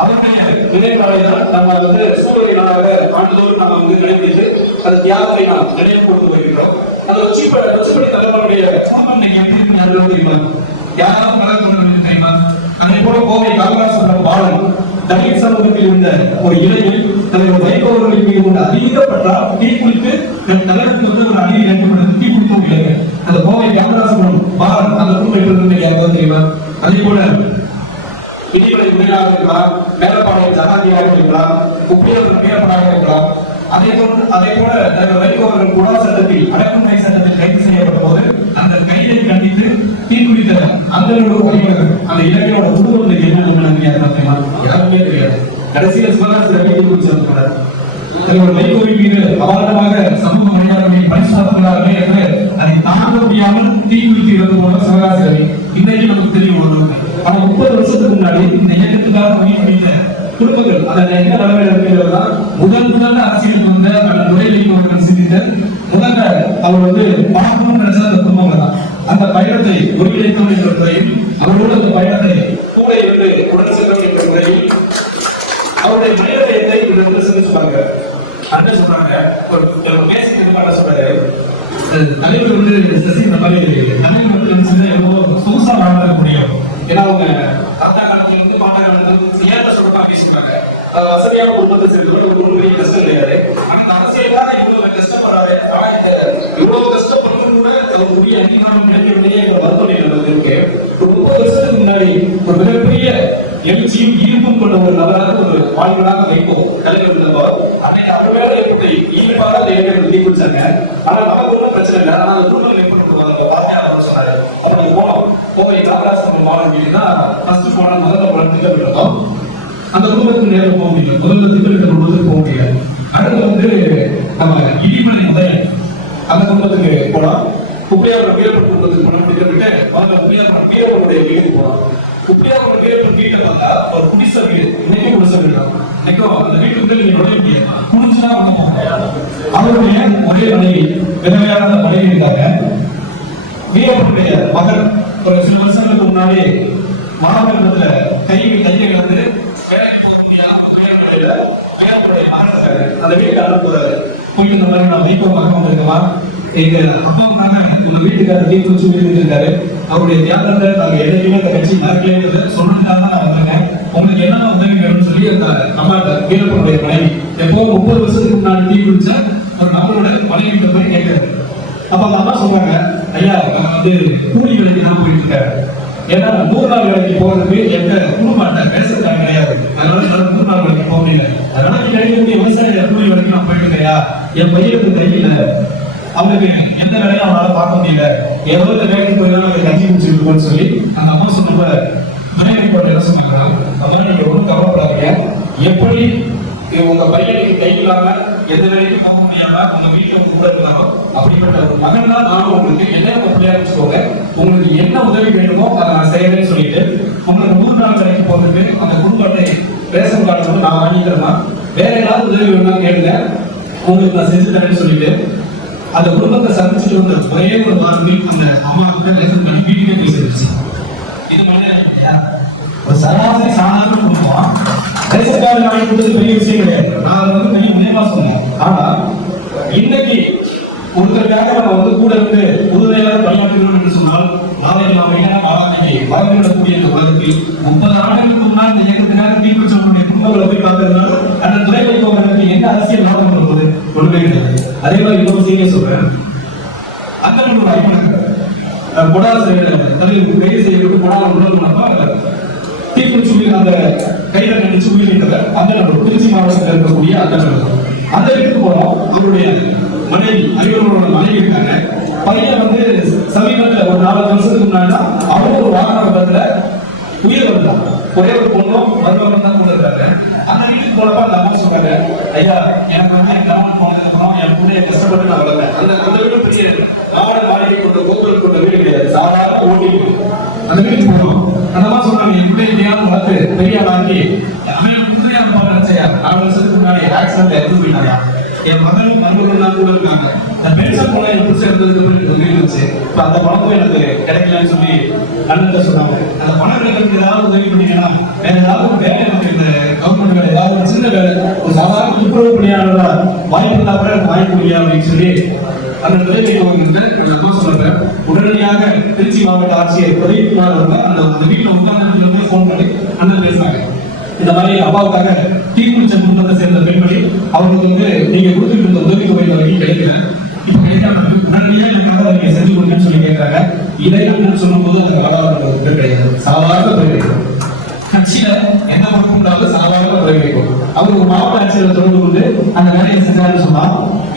அவருடைய நினைவு நாளை தான் நம்ம சூழலை நாளாக ஆண்டுதோறும் நம்ம கடைபிடித்து அந்த தியாகத்தை நாம் நினைவு கொண்டு வருகிறோம். அந்த நொச்சிப்பட்டி தங்கமணியுடைய குடும்பம் இன்னைக்கு எப்படி தெரியுமா? யாராவது வளர்ந்து தெரியுமா? அதே போல கோவை காமராஜபுரம் பாலன் தலித் சமூகத்தில் இருந்த ஒரு இளைஞர் தலைவர் வைகோ அவர்களின் மீது கொண்ட அதிகப்பட்டால் தீக்குளித்து நகரத்துக்கு ஒரு அநீதி இழக்கப்பட்டது தீக்குளித்த இளைஞர் அந்த கோவை காமராஜபுரம் பாலன் அந்த குடும்பம் யாராவது தெரியுமா? அதே போல இடிமலை உதயனாக இருக்கலாம், மேலப்பாளையம் ஜனாதியாக இருக்கலாம், குப்பியவர் மேலப்படாக இருக்கலாம். அதே போல தலைவர் வைகோ அவர்கள் குடா சட்டத்தில் அடக்குமுறை சட்டத்தில் கைது செய்யப்பட்ட போது அந்த கைதை கண்டித்து தீக்குளித்த அந்த அந்த இளைஞரோட குடும்பத்துக்கு என்ன யாருமே தெரியாது. கடைசியில சிவகாசியில கைது குறிச்சார். தலைவர் வைகோவின் மீது அபாரமாக சமூக மரியாதையை பரிசாற்றுகிறார்களே என்று அதை தாங்க முடியாமல் தீக்குளித்து இறந்து போன சிவகாசி ரவி இன்றைக்கு நமக்கு தெரியும். ஆனா 30 வருஷத்துக்கு முன்னாடி இந்த இயக்கத்துக்காக பணிபுரிந்த குடும்பங்கள் அதன் என்ன நிலைமையில இருக்கிறதா முதல் அரசியலுக்கு வந்த அந்த முறையிலேயே சிந்தித்த முதல்ல அவர் பார்க்கணும்னு நினைச்ச அந்த குடும்பங்கள் தான். அந்த பயணத்தை ஒருங்கிணைத்தோம் என்ற முறையில் அவரோடு அந்த பயணத்தை கூட இருந்து உடன் செல்லும் என்ற முறையில் அவருடைய மனிதத்தை சிந்திச்சுப்பாங்க. அண்ணன் சொல்றாங்க ஒரு பேசிக் என்ன சொல்றாரு, தலைவர் சசி இந்த மாதிரி தலைவர் எவ்வளவு சொகுசா வாழ்க்க முடியும். ஏன்னா அவங்க தாத்தா காலத்துல மாட்டா காலத்துல ஏற்ற சொல்றதா பேசுறாங்க. வசதியான குடும்பத்தை சேர்ந்து ஒரு பெரிய கஷ்டம் கிடையாது. ஆனா இந்த அரசியலாக இவ்வளவு கஷ்டப்படுறாரு. ஆனா இவ்வளவு கஷ்டப்படுறது கூட ஒரு பெரிய அங்கீகாரம் கிடைக்கவில்லையே என்ற வருத்தம் இருக்கு. ஒரு 30 வருஷத்துக்கு முன்னாடி ஒரு மிகப்பெரிய எழுச்சியும் ஈர்ப்பும் கொண்ட ஒரு நபராக ஒரு வாழ்வராக வைப்போம் தலைவர் இருந்தவர். அன்னைக்கு அவர் மேல ஏற்பட்ட ஈர்ப்பாக அந்த இளைஞர்கள் தீக்குளிச்சாங்க. ஆனா நமக்கு ஒன்றும் பிரச்சனை இல்லை. ஆனா அந்த குடும்பம் ஏற்பட்டு வார்த்தையாக சொன்னாரு. அப்படி போனோம் கோவை காமராஜபுரம் மாவட்டம் தான் ஃபர்ஸ்ட் போன முதல்ல திட்டமிட்டோம். அந்த குடும்பத்துக்கு நேரம் போக முடியும். முதல்ல திட்டமிட்ட குடும்பத்துக்கு போக முடியாது. அடுத்து நம்ம இடிமலை முதல் அந்த குடும்பத்துக்கு போனோம். குப்பையாவோட வீரப்பட்டு குடும்பத்துக்கு போனோம். திட்டமிட்டு முதல்ல வீரப்பனுடைய வீட்டுக்கு போனோம். குப்பையாவோட வீரப்பட்டு வீட்டை பார்த்தா ஒரு குடிச வீடு. இன்னைக்கும் குடிச வீடு தான். இன்னைக்கும் அந்த வீட்டுக்கு நீங்க நுழைய முடியாது. குடிச்சுதான் அவருடைய ஒரே மனைவி விதவையான அந்த மனைவி இருந்தாங்க. வீரப்பனுடைய மகன் ஒரு சில வருஷங்களுக்கு முன்னாடி மாணவர்களிடத்துல கையை இழந்து வேலைக்கு போக முடியாத அந்த வீட்டுக்கு அனுப்புறாரு. போயிட்டு இந்த மாதிரி நான் வைகோ மகன் வந்திருக்கமா, எங்க அப்பாவுக்காக உங்க வீட்டுக்காரர் வீட்டு வச்சு இருக்காரு. அவருடைய தியாகத்தை நாங்க எதையுமே இந்த கட்சி மறக்கலைன்றது சொல்றதுக்காக தான் நான் வந்திருக்கேன். உங்களுக்கு என்னென்ன உதவி வேணும்னு சொல்லி அந்த அம்மாட்ட வீரப்பனுடைய மனைவி எப்போ 30 வருஷத்துக்கு முன்னாடி தீ குடிச்ச ஒரு நபரோட மனைவிட்ட போய் கேட்கிறாரு. அப்ப அந்த அம்மா சொல்றாங்க, ஐயா நான் கூலி வேலைக்கு தான் போயிட்டு இருக்காரு. ஏன்னா 100 நாள் வேலைக்கு போறதுக்கு எங்க குடும்பத்தை பேசுறதுக்காக கிடையாது. அதனால 100 நாள் வேலைக்கு போக முடியல. அதனால கிடைக்கிறது விவசாய கூலி வேலைக்கு நான் போயிட்டு இருக்கையா, என் பையனுக்கு தெரியல, அவனுக்கு எந்த வேலையும் அவனால பார்க்க முடியல, எவ்வளவு வேலைக்கு போயிருந்தாலும் கஞ்சி குடிச்சிருக்கோன்னு சொல்லி அந்த அம்மா சொன்னப்ப மனைவி போட்டு என்ன சொன்னாங்க, அம்மா நீங்க ஒன்றும் கவலைப்படாதீங்க, எப்படி உங்க பையனுக்கு கை இல்லாம எந்த வேலைக்கும் போக முடியாம உங்க வீட்டுல கூட இருந்தாரோ அப்படிப்பட்ட ஒரு மகன் தான் நானும் உங்களுக்கு என்ன பிள்ளையா வச்சுக்கோங்க, உங்களுக்கு என்ன உதவி வேணுமோ அதை நான் செய்யறேன்னு சொல்லிட்டு உங்களுக்கு 100 நாள் வேலைக்கு போறதுக்கு அந்த குடும்பத்தை ரேஷன் கார்டு வந்து நான் வாங்கிக்கிறேன்னா வேற ஏதாவது உதவி வேணும்னா கேளுங்க, உங்களுக்கு நான் செஞ்சு தரேன்னு சொல்லிட்டு அந்த குடும்பத்தை சந்திச்சுட்டு வந்த ஒரே ஒரு வாரத்தில் அந்த அம்மா கிட்ட ரேஷன் கார்டு வீட்டுக்கே போய் சேர்ந்துச்சு. இது மாதிரி ஒரு சராசரி சாதாரண குடும்பம் ரேஷன் கார்டு வாங்கி கொடுத்தது பெரிய விஷயம் கிடையாது. நான் வந்து கொஞ்சம் நினைவா சொன்னேன். ஆனா இன்னைக்கு ஒருத்தருக்காக நம்ம வந்து கூட இருந்து உறுதியாக பணியாற்றுகிறோம் என்று சொன்னால் நாளைக்கு நாம் என்ன நாளைக்கு வாழ்ந்துவிடக்கூடிய இந்த உலகத்தில் 30 ஆண்டுகளுக்கு முன்னால் இந்த இயக்கத்தினால தீர்ப்பு சொல்லக்கூடிய குடும்பங்களை போய் பார்த்திருந்தால் அந்த துறை வைப்பவர்களுக்கு என்ன அரசியல் நோக்கம் இருப்பது ஒன்றுமே கிடையாது. அதே மாதிரி இன்னொரு செய்தியை சொல்றேன். அந்த ஒரு ஐம்பது கொடால கைது செய்யப்பட்டு கொடால உணர்வு தீர்ப்பு சொல்லி அந்த கையில நினைச்சு உயிரிழந்தவர் அந்த நபர் திருச்சி மாவட்டத்தில் இருக்கக்கூடிய அந்த நபர் அந்த வீட்டுக்கு போனோம். அவருடைய மனைவி அறிவுகளோட மனைவி இருக்காங்க. பையன் வந்து சமீபத்தில் ஒரு 4 வருஷத்துக்கு முன்னாடி அவங்க ஒரு வாகன விபத்துல உயிர் வந்தாங்க. ஒரே ஒரு பொண்ணும் மருமகன் தான் கூட இருக்காங்க. அந்த வீட்டுக்கு போனப்ப அந்த அம்மா சொன்னாங்க, ஐயா எனக்கு வந்து என் கணவன் போனதுக்கு அப்புறம் என் கூட கஷ்டப்பட்டு நான் வளர்ந்தேன். அந்த வீடு பெரிய நாடு மாளிகை கொண்ட கோபுரம் கொண்ட வீடு கிடையாது, சாதாரண ஓட்டி அந்த வீட்டுக்கு போனோம். அந்த அம்மா சொன்னாங்க, என் பிள்ளை எப்படியாவது வளர்த்து பெரிய ஆளாக்கி அவன் முந்தையார் போன 4 வருஷத்துக்கு முன்னாடி ஆக்சிடென்ட்ல இறந்து போயிட்டாங்க. என் மகனும் மருமகன் கூட இருக்காங்க. அந்த பென்ஷன் பணம் எப்படி சேர்ந்ததுக்கு இருந்துச்சு. இப்ப அந்த பணமும் எனக்கு கிடைக்கலன்னு சொல்லி அண்ணன் சொன்னாங்க. அந்த பணம் எனக்கு ஏதாவது உதவி பண்ணீங்கன்னா வேற ஏதாவது வேலை எனக்கு இந்த கவர்மெண்ட் வேலை ஏதாவது சின்ன வேலை ஒரு சாதாரண துப்புரவு பணியாளர்களா வாய்ப்பு இருந்தா கூட எனக்கு வாய்ப்பு இல்லையா அப்படின்னு சொல்லி அந்த நிலையை வந்து சொல்றேன். உடனடியாக திருச்சி மாவட்ட ஆட்சியர் பிரதீப்குமார் அவர்கள் அந்த வீட்டுல உட்கார்ந்து போன் பண்ணி அண்ணன் பேசினாங்க. இந்த மாதிரி அப்பாவுக்காக தீக்குளிச்ச குடும்பத்தை சேர்ந்த பெண்மணி அவங்களுக்கு வந்து நீங்க கொடுத்துட்டு இருந்த உதவி தொகை வரைக்கும் கிடைக்கல, இப்ப கிடைக்காது, உடனடியாக எனக்காக நீங்க செஞ்சு கொடுங்கன்னு சொல்லி கேட்கிறாங்க. இதை அப்படின்னு சொல்லும் போது அந்த ஆதாரம் கிடையாது, சாதாரண தொகை கட்சியில என்ன கொடுக்குறாங்க, சாதாரண தொகை வைக்கும். அவர் ஒரு மாவட்ட ஆட்சியரை தொடர்பு கொண்டு அந்த வேலையை செஞ்சாருன்னு சொன்னா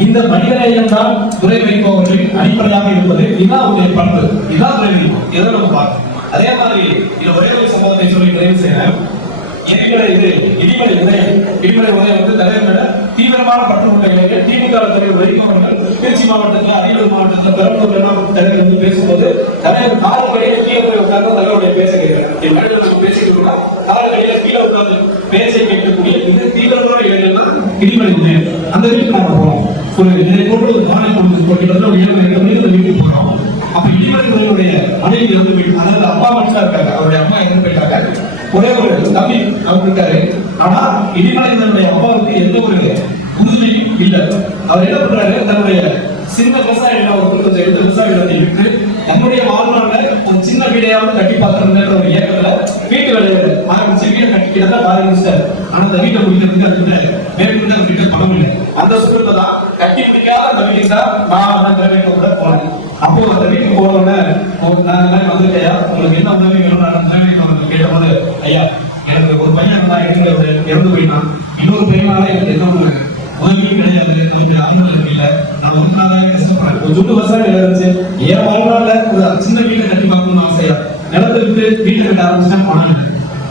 இந்த மனிதநேயம் தான் துறை வைப்பவர்களின் அடிப்படையாக இருப்பது. இதுதான் அவருடைய பண்பு, இதுதான் துறை வைப்போம். இதை நம்ம பார்க்கணும். அதே மாதிரி இதுல ஒரே ஒரு சம்பவத்தை சொல்லி நிறைவு செய்யறேன். இடிமலை உதயம் வந்து தலைவர் தீவிரமான பற்று கொண்ட இளைஞர் திமுக தலைவர் வைப்பவர்கள் திருச்சி மாவட்டத்தில் அரியலூர் மாவட்டத்தில் பெரம்பலூர் தலைவர் வந்து பேசும்போது தலைவர் காலக்கடையில கீழே போய் உட்கார்ந்து தலைவருடைய பேச கேட்கிறார். பேசிட்டு கூட காலக்கடையில கீழே உட்கார்ந்து பேச்சை கேட்கக்கூடிய இது தீவிரமான இளைஞர் தான் இடிமலை உதயம். அந்த வீட்டுக்கு நம்ம போறோம். ஒரு மாலை கொடுத்து ஒரு 7 மணிக்கு வீட்டுக்கு போறோம். அப்ப இடிமலை உதயனுடைய மனைவி இருந்து வீட்டு, அதாவது அப்பா மட்டும் இருக்காங்க, அவருடைய அம்மா இருந்து போயிட்டாங்க. ஒரே ஒரு தம்பி அவர் இருக்காரு. ஆனா இடிமலையினுடைய அப்பாவுக்கு எந்த ஒரு உறுதியும் இல்லை. அவர் என்ன பண்றாரு, தன்னுடைய சின்ன விவசாய இடம் ஒரு கொஞ்சம் எடுத்து விவசாய இடத்தை விட்டு நம்முடைய வாழ்நாள்ல ஒரு சின்ன வீடையாவது கட்டி பார்க்கணுன்ற ஒரு இயக்கத்துல வீட்டு வேலையை ஆரம்பிச்சு வீட்டை கட்டிக்கிறதா ஆரம்பிச்சார். ஆனா அந்த வீட்டை முடிக்கிறதுக்கு அதுக்கு மேற்கொண்டு அந்த வீட்டு பணம் இல்லை. அந்த சூழல்ல தான் கட்டி முடிக்காத அந்த வீட்டுக்கு தான் நான் திறமையை கூட போனேன். அப்போ அந்த வீட்டுக்கு போனோடனே நான் வந்துருக்கையா உங்களுக்கு என்ன உதவி வேணும் கேட்டபோது, ஐயா எனக்கு ஒரு பையன் இறந்து போயிட்டான், இன்னொரு பையனால எனக்கு எந்த ஒரு உதவியும் கிடையாது, ஆண்கள் இல்லை, நான் ஒரு நாளாக கஷ்டப்படுறேன், ஒரு சுட்டு வருஷம் இருந்துச்சு, என் வாழ்நாள்ல ஒரு சின்ன வீட்டை கட்டி பார்க்கணும்னு ஆசையா நிலத்தை விட்டு வீட்டை கட்ட ஆரம்பிச்சுட்டேன். பணம்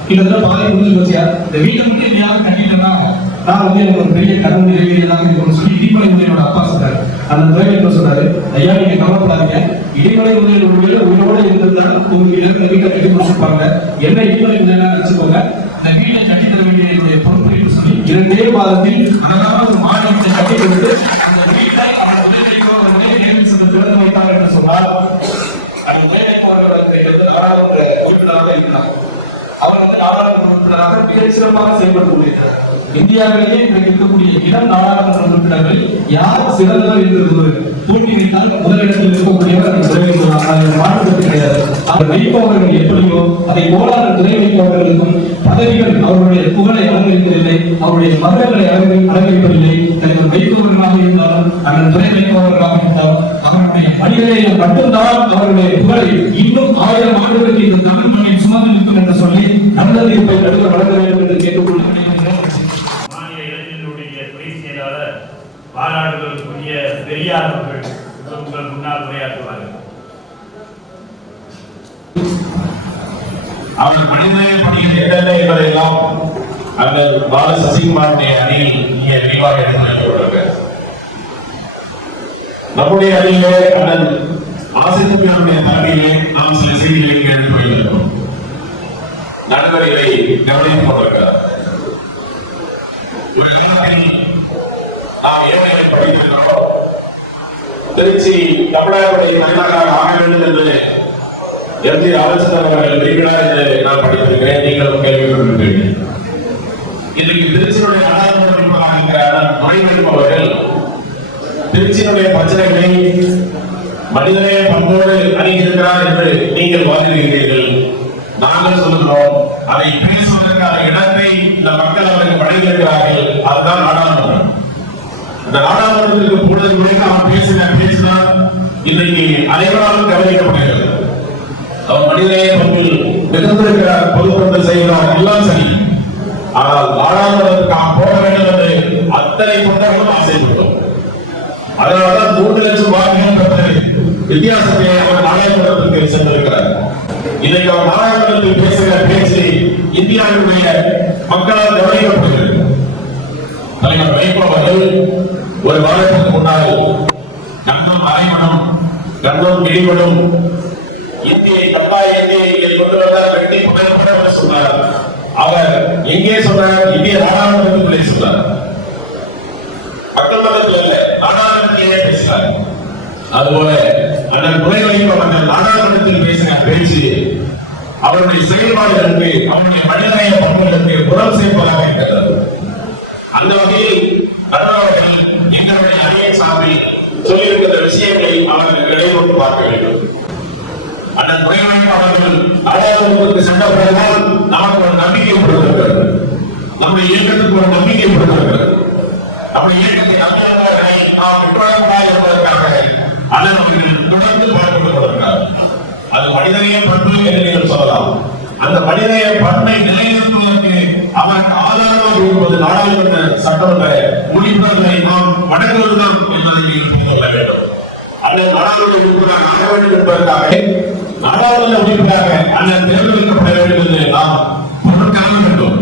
கிட்டத்தட்ட பாதி முடிஞ்சு போச்சியா, இந்த வீட்டை மட்டும் எங்கேயாவது கட்டிட்டேன்னா நான் வந்து எனக்கு ஒரு பெரிய கடன் நிறைவேறலாம் சொல்லி இடிமலை உதயனோட அப்பா சொல்றாரு. அந்த துறைவர் சொல்றாரு, ஐயா நீங்க கவலைப்படாதீங்க, இடிமலை உதயனுடைய உயிரோட இருந்திருந்தால் உங்களுக்கு வீட்டை கட்டி முடிச்சிருப்பாங்க, என்ன இடிமலை உதயனா நினைச்சுக்கோங்க, இந்த வீட்டை கட்டி தர வேண்டிய பொறுப்பு சொல்லி 2 மாதத்தில் அழகான ஒரு மாநிலத்தை கட்டி கொடுத்து அந்த வீட்டை அந்த உதவி திறந்து வைத்தாங்க என்று சொன்னால் அந்த உறுப்பினராக இருக்கிறார். அவர் வந்து நாடாளுமன்ற உறுப்பினராக மிகச் சிறப்பாக செயல்பட்டு கொண்டிருக்கிறார். இந்தியாவிலேயே இருக்கக்கூடிய இடம் நாடாளுமன்ற உறுப்பினர்கள் யார் சிறந்தவர் என்று போட்டி வைத்தால் முதலிடத்தில் இருக்கக்கூடியவர் மாற்றத்திற்கு கிடையாது. அவர் வைப்பவர்கள் எப்படியோ அதை போலான துறை வைப்பவர்களுக்கும் பதவிகள் அவருடைய புகழை அலங்கரிப்பதில்லை, அவருடைய மதங்களை அலங்கரிப்பதில்லை. வைப்பவர்களாக இருந்தாலும் அந்த துறை வைப்பவர்களாக இருந்தாலும் அவருடைய மனிதனை மட்டும்தான் அவருடைய புகழை இன்னும் 1000 ஆண்டுகளுக்கு இந்த தமிழ் மண்ணில் சுமந்து நிற்கும் என்று சொல்லி நல்ல தீர்ப்பை நடுவ வழங்க வேண்டும் என்று கேட்டுக்கொண்டு மாநில இளைஞர்களுடைய துறை செயலாளர் பாராட்டுதலுக்குரிய பெரியார் அவர்கள் உங்கள் முன்னால் உரையாற்றுவார்கள். அவர் மனிதநேய பணிகள் என்னென்ன என்பதையெல்லாம் அந்த பால சசிகுமாருடைய அணியில் இங்கே விரிவாக எடுத்துள்ளார்கள். நம்முடைய அணியிலே அண்ணன் ஆசிரியர்களுடைய தலைமையிலே நாம் சில செய்திகளை இங்கே எடுத்து வைத்திருக்கிறோம். நடுவர் இதை கவனித்துக் கொண்டிருக்கிறார். ஒரு காலத்தில் நாம் ஏழைகளை படித்திருக்கிறோம். திருச்சி தமிழர்களுடைய தலைநகராக ஆக வேண்டும் என்று எம்.ஜி. ராமச்சந்திரன் அவர்கள் விரும்பினார் என்று நான் படித்திருக்கிறேன். நீங்களும் கேள்விப்பட்டிருக்கிறீர்கள். இன்றைக்கு திருச்சியினுடைய நாடாளுமன்ற உறுப்பினராக இருக்கிற அவர்கள் திருச்சியினுடைய பிரச்சனைகளை மனிதனே பண்போடு அணிந்திருக்கிறார் என்று நீங்கள் வாதிடுகிறீர்கள். நாங்கள் சொல்லுகிறோம், அதை பேசுவதற்கான இடத்தை இந்த மக்கள் அவருக்கு வழங்கியிருக்கிறார்கள். அதுதான் நாடாளுமன்றம். இந்த நாடாளுமன்றத்திற்கு பொழுது நாம் பேசினால் இன்றைக்கு அனைவராலும் கவனிக்கப்படுகிறது. அவர் மனிதநேய பண்பில் மிகுந்திருக்கிறார், பொதுப்பொருள் செய்கிறார், எல்லாம் சரி. ஆனால் நாடாளுமன்றத்துக்கு நாம் போக வேண்டும் என்று அத்தனை தொண்டர்களும் ஆசைப்பட்டோம். அதனால்தான் 3 லட்சம் வாக்குகள் வித்தியாசத்தை நாடாளுமன்றத்திற்கு சென்றிருக்கிறார். இன்றைக்கு அவர் நாடாளுமன்றத்தில் பேசுகிற பேச்சு இந்தியாவினுடைய மக்களால் கவனிக்கப்படுகிறது. தலைவர் வைகோ அவர்கள் ஒரு வாரத்துக்கு முன்னால் கண்ணும் அரைமணம் கண்ணும் கிழிமணும் இந்தியை கட்டாய இந்தியை கொண்டு வந்தால் வெட்டி புகழப்பட சொன்னார். அவர் எங்கே சொன்னார்? இந்திய நாடாளுமன்றத்திலே சொன்னார். மக்கள் மன்றத்தில் அல்ல, நாடாளுமன்றத்திலே பேசினார். அதுபோல அண்ணன் துரை வைகோ அவர்கள் நாடாளுமன்றத்தில் பேசின பேச்சு அவருடைய செயல்பாடுகளுக்கு, அவருடைய மனிதநேய பண்புகளுக்கு புறம் சேர்ப்பதாக இருக்கிறது. அந்த வகையில் அவர்கள் எங்களுடைய அணியை சார்பில் சொல்லியிருக்கிற விஷயங்களை அவர்கள் இடையோடு பார்க்க வேண்டும். அண்ணன் துரை வைகோ அவர்கள் நாடாளுமன்றத்துக்கு சென்ற பிறகுதான் நமக்கு ஒரு நம்பிக்கை கொடுத்திருக்கிறது. நம்முடைய இயக்கத்துக்கு ஒரு நம்பிக்கை கொடுத்திருக்கிறது. நம்முடைய இயக்கத்தை நம்பிக்கையாளர்களை நாம் விட்டுவிடக்கூடாது என்பதற்காக அண்ணன் அவர்கள் தொடர்ந்து பார்க்கப்படுவதற்காக அது மனிதநேய பண்பு என்று நீங்கள் சொல்லலாம். அந்த மனிதநேய பண்பை நிலைநிறுத்துவதற்கு அவருக்கு ஆதாரமாக இருப்பது நாடாளுமன்ற சட்டமன்ற உறுப்பினர்களை நாம் வழங்குவதுதான் என்பதை நீங்கள் புரிந்து கொள்ள வேண்டும். அண்ணன் நாடாளுமன்ற உறுப்பினராக ஆக வேண்டும் என்பதற்காக நாடாளுமன்ற உறுப்பினராக அண்ணன் தேர்ந்தெடுக்கப்பட வேண்டும் என்று நாம் பொருட்காண வேண்டும்.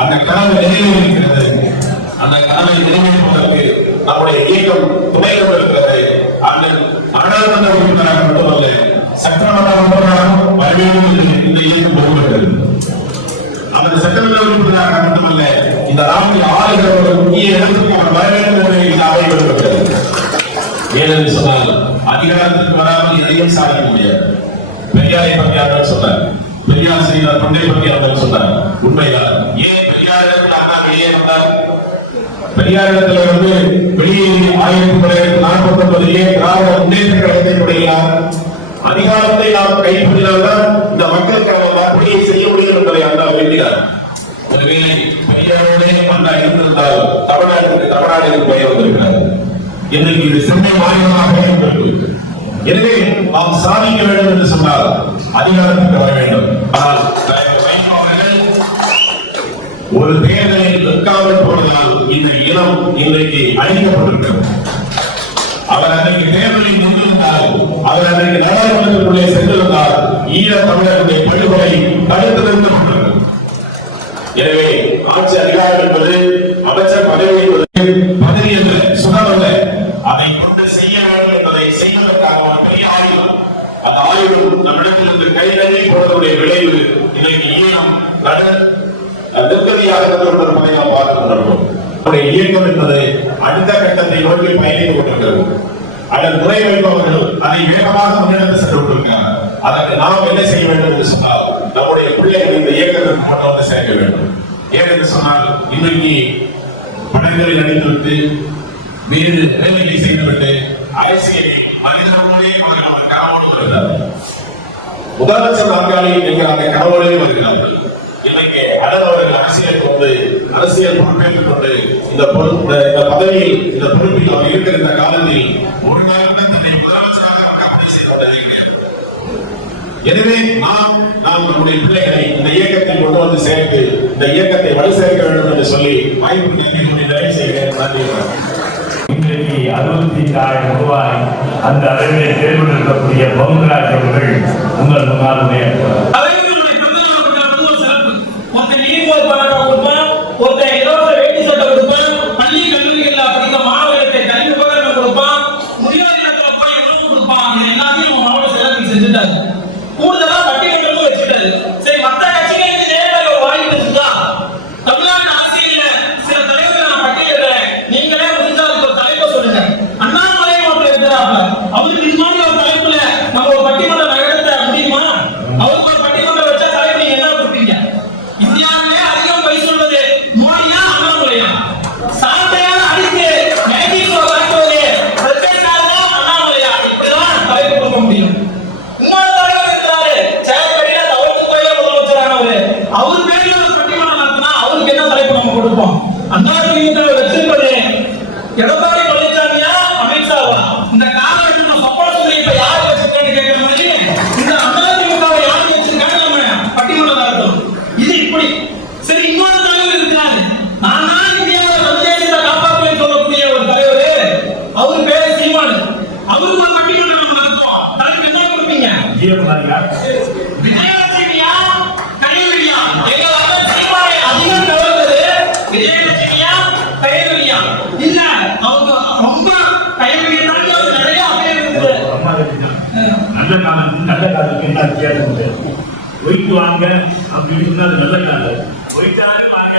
அந்த கனவு நிறைவேறியிருக்கிறது. அந்த கனவை நிறைவேற்றுவதற்கு நம்முடைய இயக்கம் துணை கொண்டிருக்கிறது. அண்ணன் நாடாளுமன்ற உறுப்பினராக மட்டுமல்ல, சட்டமன்ற உறுப்பினராகவும் வரவேற்று இந்த இயக்கம் போகிறது. அந்த சட்டமன்ற உறுப்பினராக மட்டுமல்ல, இந்த நாட்டில் ஆளுகிற ஒரு முக்கிய இடத்துக்கு அவர் வர வேண்டும் என்று இந்த அவை விடுகிறது. ஏனென்று சொன்னால் அதிகாரத்துக்கு வராமல் எதையும் சாதிக்க முடியாது. பெரியாரை பற்றி அவர்கள் சொன்னார், பெரியார் செய்தார், தொண்டை பற்றி அவர்கள் சொன்னார். உண்மைதான். ஏன் பெரியாரிடத்தில் அண்ணா வெளியே வந்தார்? பெரியாரிடத்தில் வந்து வெளியேறி 1949 திராவிட முன்னேற்ற கழகத்தை தொடங்கினார். அதிகாரத்தை நாம் கைப்பற்றினால்தான் இந்த மக்களுக்கு அவர் வாக்குறுதியை செய்ய முடியும் என்பதை அந்த வேண்டினார். ஒருவேளை பெரியாரோட அண்ணா இருந்திருந்தால் தமிழ்நாட்டிற்கு பெயர் வந்திருக்கிறார். இன்னைக்கு இது சென்னை மாநிலமாக இருக்கிறது. எனவே நாம் சாதிக்க வேண்டும் என்று சொன்னால் அதிகாரத்துக்கு வர வேண்டும். ஆனால் ஒரு தேர்தலில் நிற்காமல் போனதால் இந்த இனம் இன்றைக்கு அழிக்கப்பட்டிருக்கிறது. அவர் அன்றைக்கு தேர்தலில் முன்னிருந்தால், அவர் அன்றைக்கு நாடாளுமன்றத்திற்குள்ளே சென்றிருந்தால் ஈழ தமிழர்களுடைய படுகொலை தடுத்து நிறுத்தப்பட்டது. எனவே ஆட்சி அதிகாரம் என்பது அமைச்சர் பதவி என்பது பதவி என்ற சுகமல்ல, அதை கொண்டு செய்ய வேண்டும் என்பதை செய்வதற்காக ஒரு பெரிய ஆயுதம். அந்த ஆயுதம் நம்மிடத்திலிருந்து கைதறி போவதனுடைய விளைவு இன்றைக்கு ஈழம் நிற்கதியாக இருப்பதை நாம் பார்த்துக் கொண்டிருக்கிறோம். இயக்கம் என்பது அடுத்த கட்டத்தை நோக்கி பயணித்துக் கொண்டிருக்கிறது. அதன் துறை வைப்பவர்கள் அதை வேகமாக முன்னெடுத்து சென்று கொண்டிருக்கிறார். அதற்கு நாம் என்ன செய்ய வேண்டும் என்று சொன்னால், நம்முடைய பிள்ளைகள் இந்த இயக்கத்திற்கு கொண்டு வந்து சேர்க்க வேண்டும். ஏனென்று சொன்னால், இன்றைக்கு படங்களை நடித்துவிட்டு வேறு வேலைகளை செய்துவிட்டு அரசியலை மனிதர்களோடே அவர்கள் கனவோடு வருகிறார்கள். முதலமைச்சர் நாற்காலியில் நீங்கள் அந்த கனவோடே வருகிறார்கள். இன்னைக்கு அண்ணன் அவர்கள் அரசியலுக்கு வந்து அரசியல் பொறுப்பேற்றுக் கொண்டு இந்த பதவியில் இந்த பொறுப்பில் அவர் இருக்கிற இந்த காலத்தில் ஒரு நாள் தன்னை முதலமைச்சராக கற்பனை செய்து கொண்டிருக்கிறார். எனவே நாம் நம்முடைய பிள்ளைகளை இந்த இயக்கத்தில் கொண்டு வந்து சேர்த்து இந்த இயக்கத்தை வலு சேர்க்க வேண்டும் என்று சொல்லி வாய்ப்பு கேட்டு நிறைவு செய்கிறேன். இன்றைக்கு 64,000 ரூபாய் அந்த அளவிலே தேர்வு இருக்கக்கூடிய பவுன்ராஜ் அவர்கள் உங்கள் முன்னால் ஒருத்தன் இலவச வேட்டி சட்டை கொடுப்பான், பள்ளி கல்லூரிகள்ல படிக்கிற மாணவர்களுக்கு கல்வி உபகரணம் கொடுப்பான், முதியோர் இல்லத்துல போய் உணவு கொடுப்பான். இது எல்லாத்தையும் மாவட்ட செயலருக்கு செஞ்சுட்டாரு. கூடுதலா பட்டிமன்றமும் வச்சுட்டாரு. சரி, மற்ற கட்சிகளுக்கு நேரடியாக வாங்கிட்டு இருந்தா தமிழ்நாட்டு அரசியல்ல சில தலைவர்கள் நான் பட்டியலிடுறேன், நீங்களே முடிஞ்சா ஒரு தலைப்பை சொல்லுங்க. அண்ணாமலை மாவட்டம் இருக்கிறாங்க, அவருக்கு இது மாதிரி ஒரு தலைப்புல நம்ம ஒரு பட்டிமன்றம் நகரத்த முடியுமா? அவருக்கு ஒரு பட்டிமன்றம் வச்சா தலைப்பு நீங்க என்ன கொடுப்பீங்க? இந்தியாவிலே அதிகம் அவர் பேர்ல ஒரு பட்டிமன்றம் நடத்தினா அவருக்கு என்ன தலைப்பு நம்ம கொடுப்போம்? அதிமுக வச்சிருப்பது எடப்பாடி பழனிசாமியா அமித்ஷாவா? இந்த காலகட்டத்தில் சப்போர்ட் சொல்லி இப்ப யார் வச்சிருக்கான்னு கேட்கிற மாதிரி இந்த அதிமுகவை யார் வச்சிருக்காங்க நம்ம பட்டிமன்றம் நடத்தணும். இது இப்படி சரி. இன்னொரு தலைவர் இருக்கிறாரு, நான் தான் இந்தியாவை சந்தேகத்தை காப்பாற்றுவேன் சொல்லக்கூடிய ஒரு தலைவர், அவர் பேரு சீமான். அவருக்கு ஒரு பட்டிமன்றம் நம்ம நடத்துவோம். தலைவர் என்ன கொடுப்பீங்க? விஜயலட்சுமியா கைவிரியா? எங்க சீமானை அதிகம் கவர்ந்தது விஜயலட்சுமியா கைவிரியா? இல்ல அவங்க ரொம்ப கைவிரியா தான் நிறைய பேர் இருக்குது. நல்ல காலத்துக்கு என்ன வித்தியாசம்? போயிட்டு வாங்க அப்படின்னு அது நல்ல காலம். போயிட்டாரு வாங்க.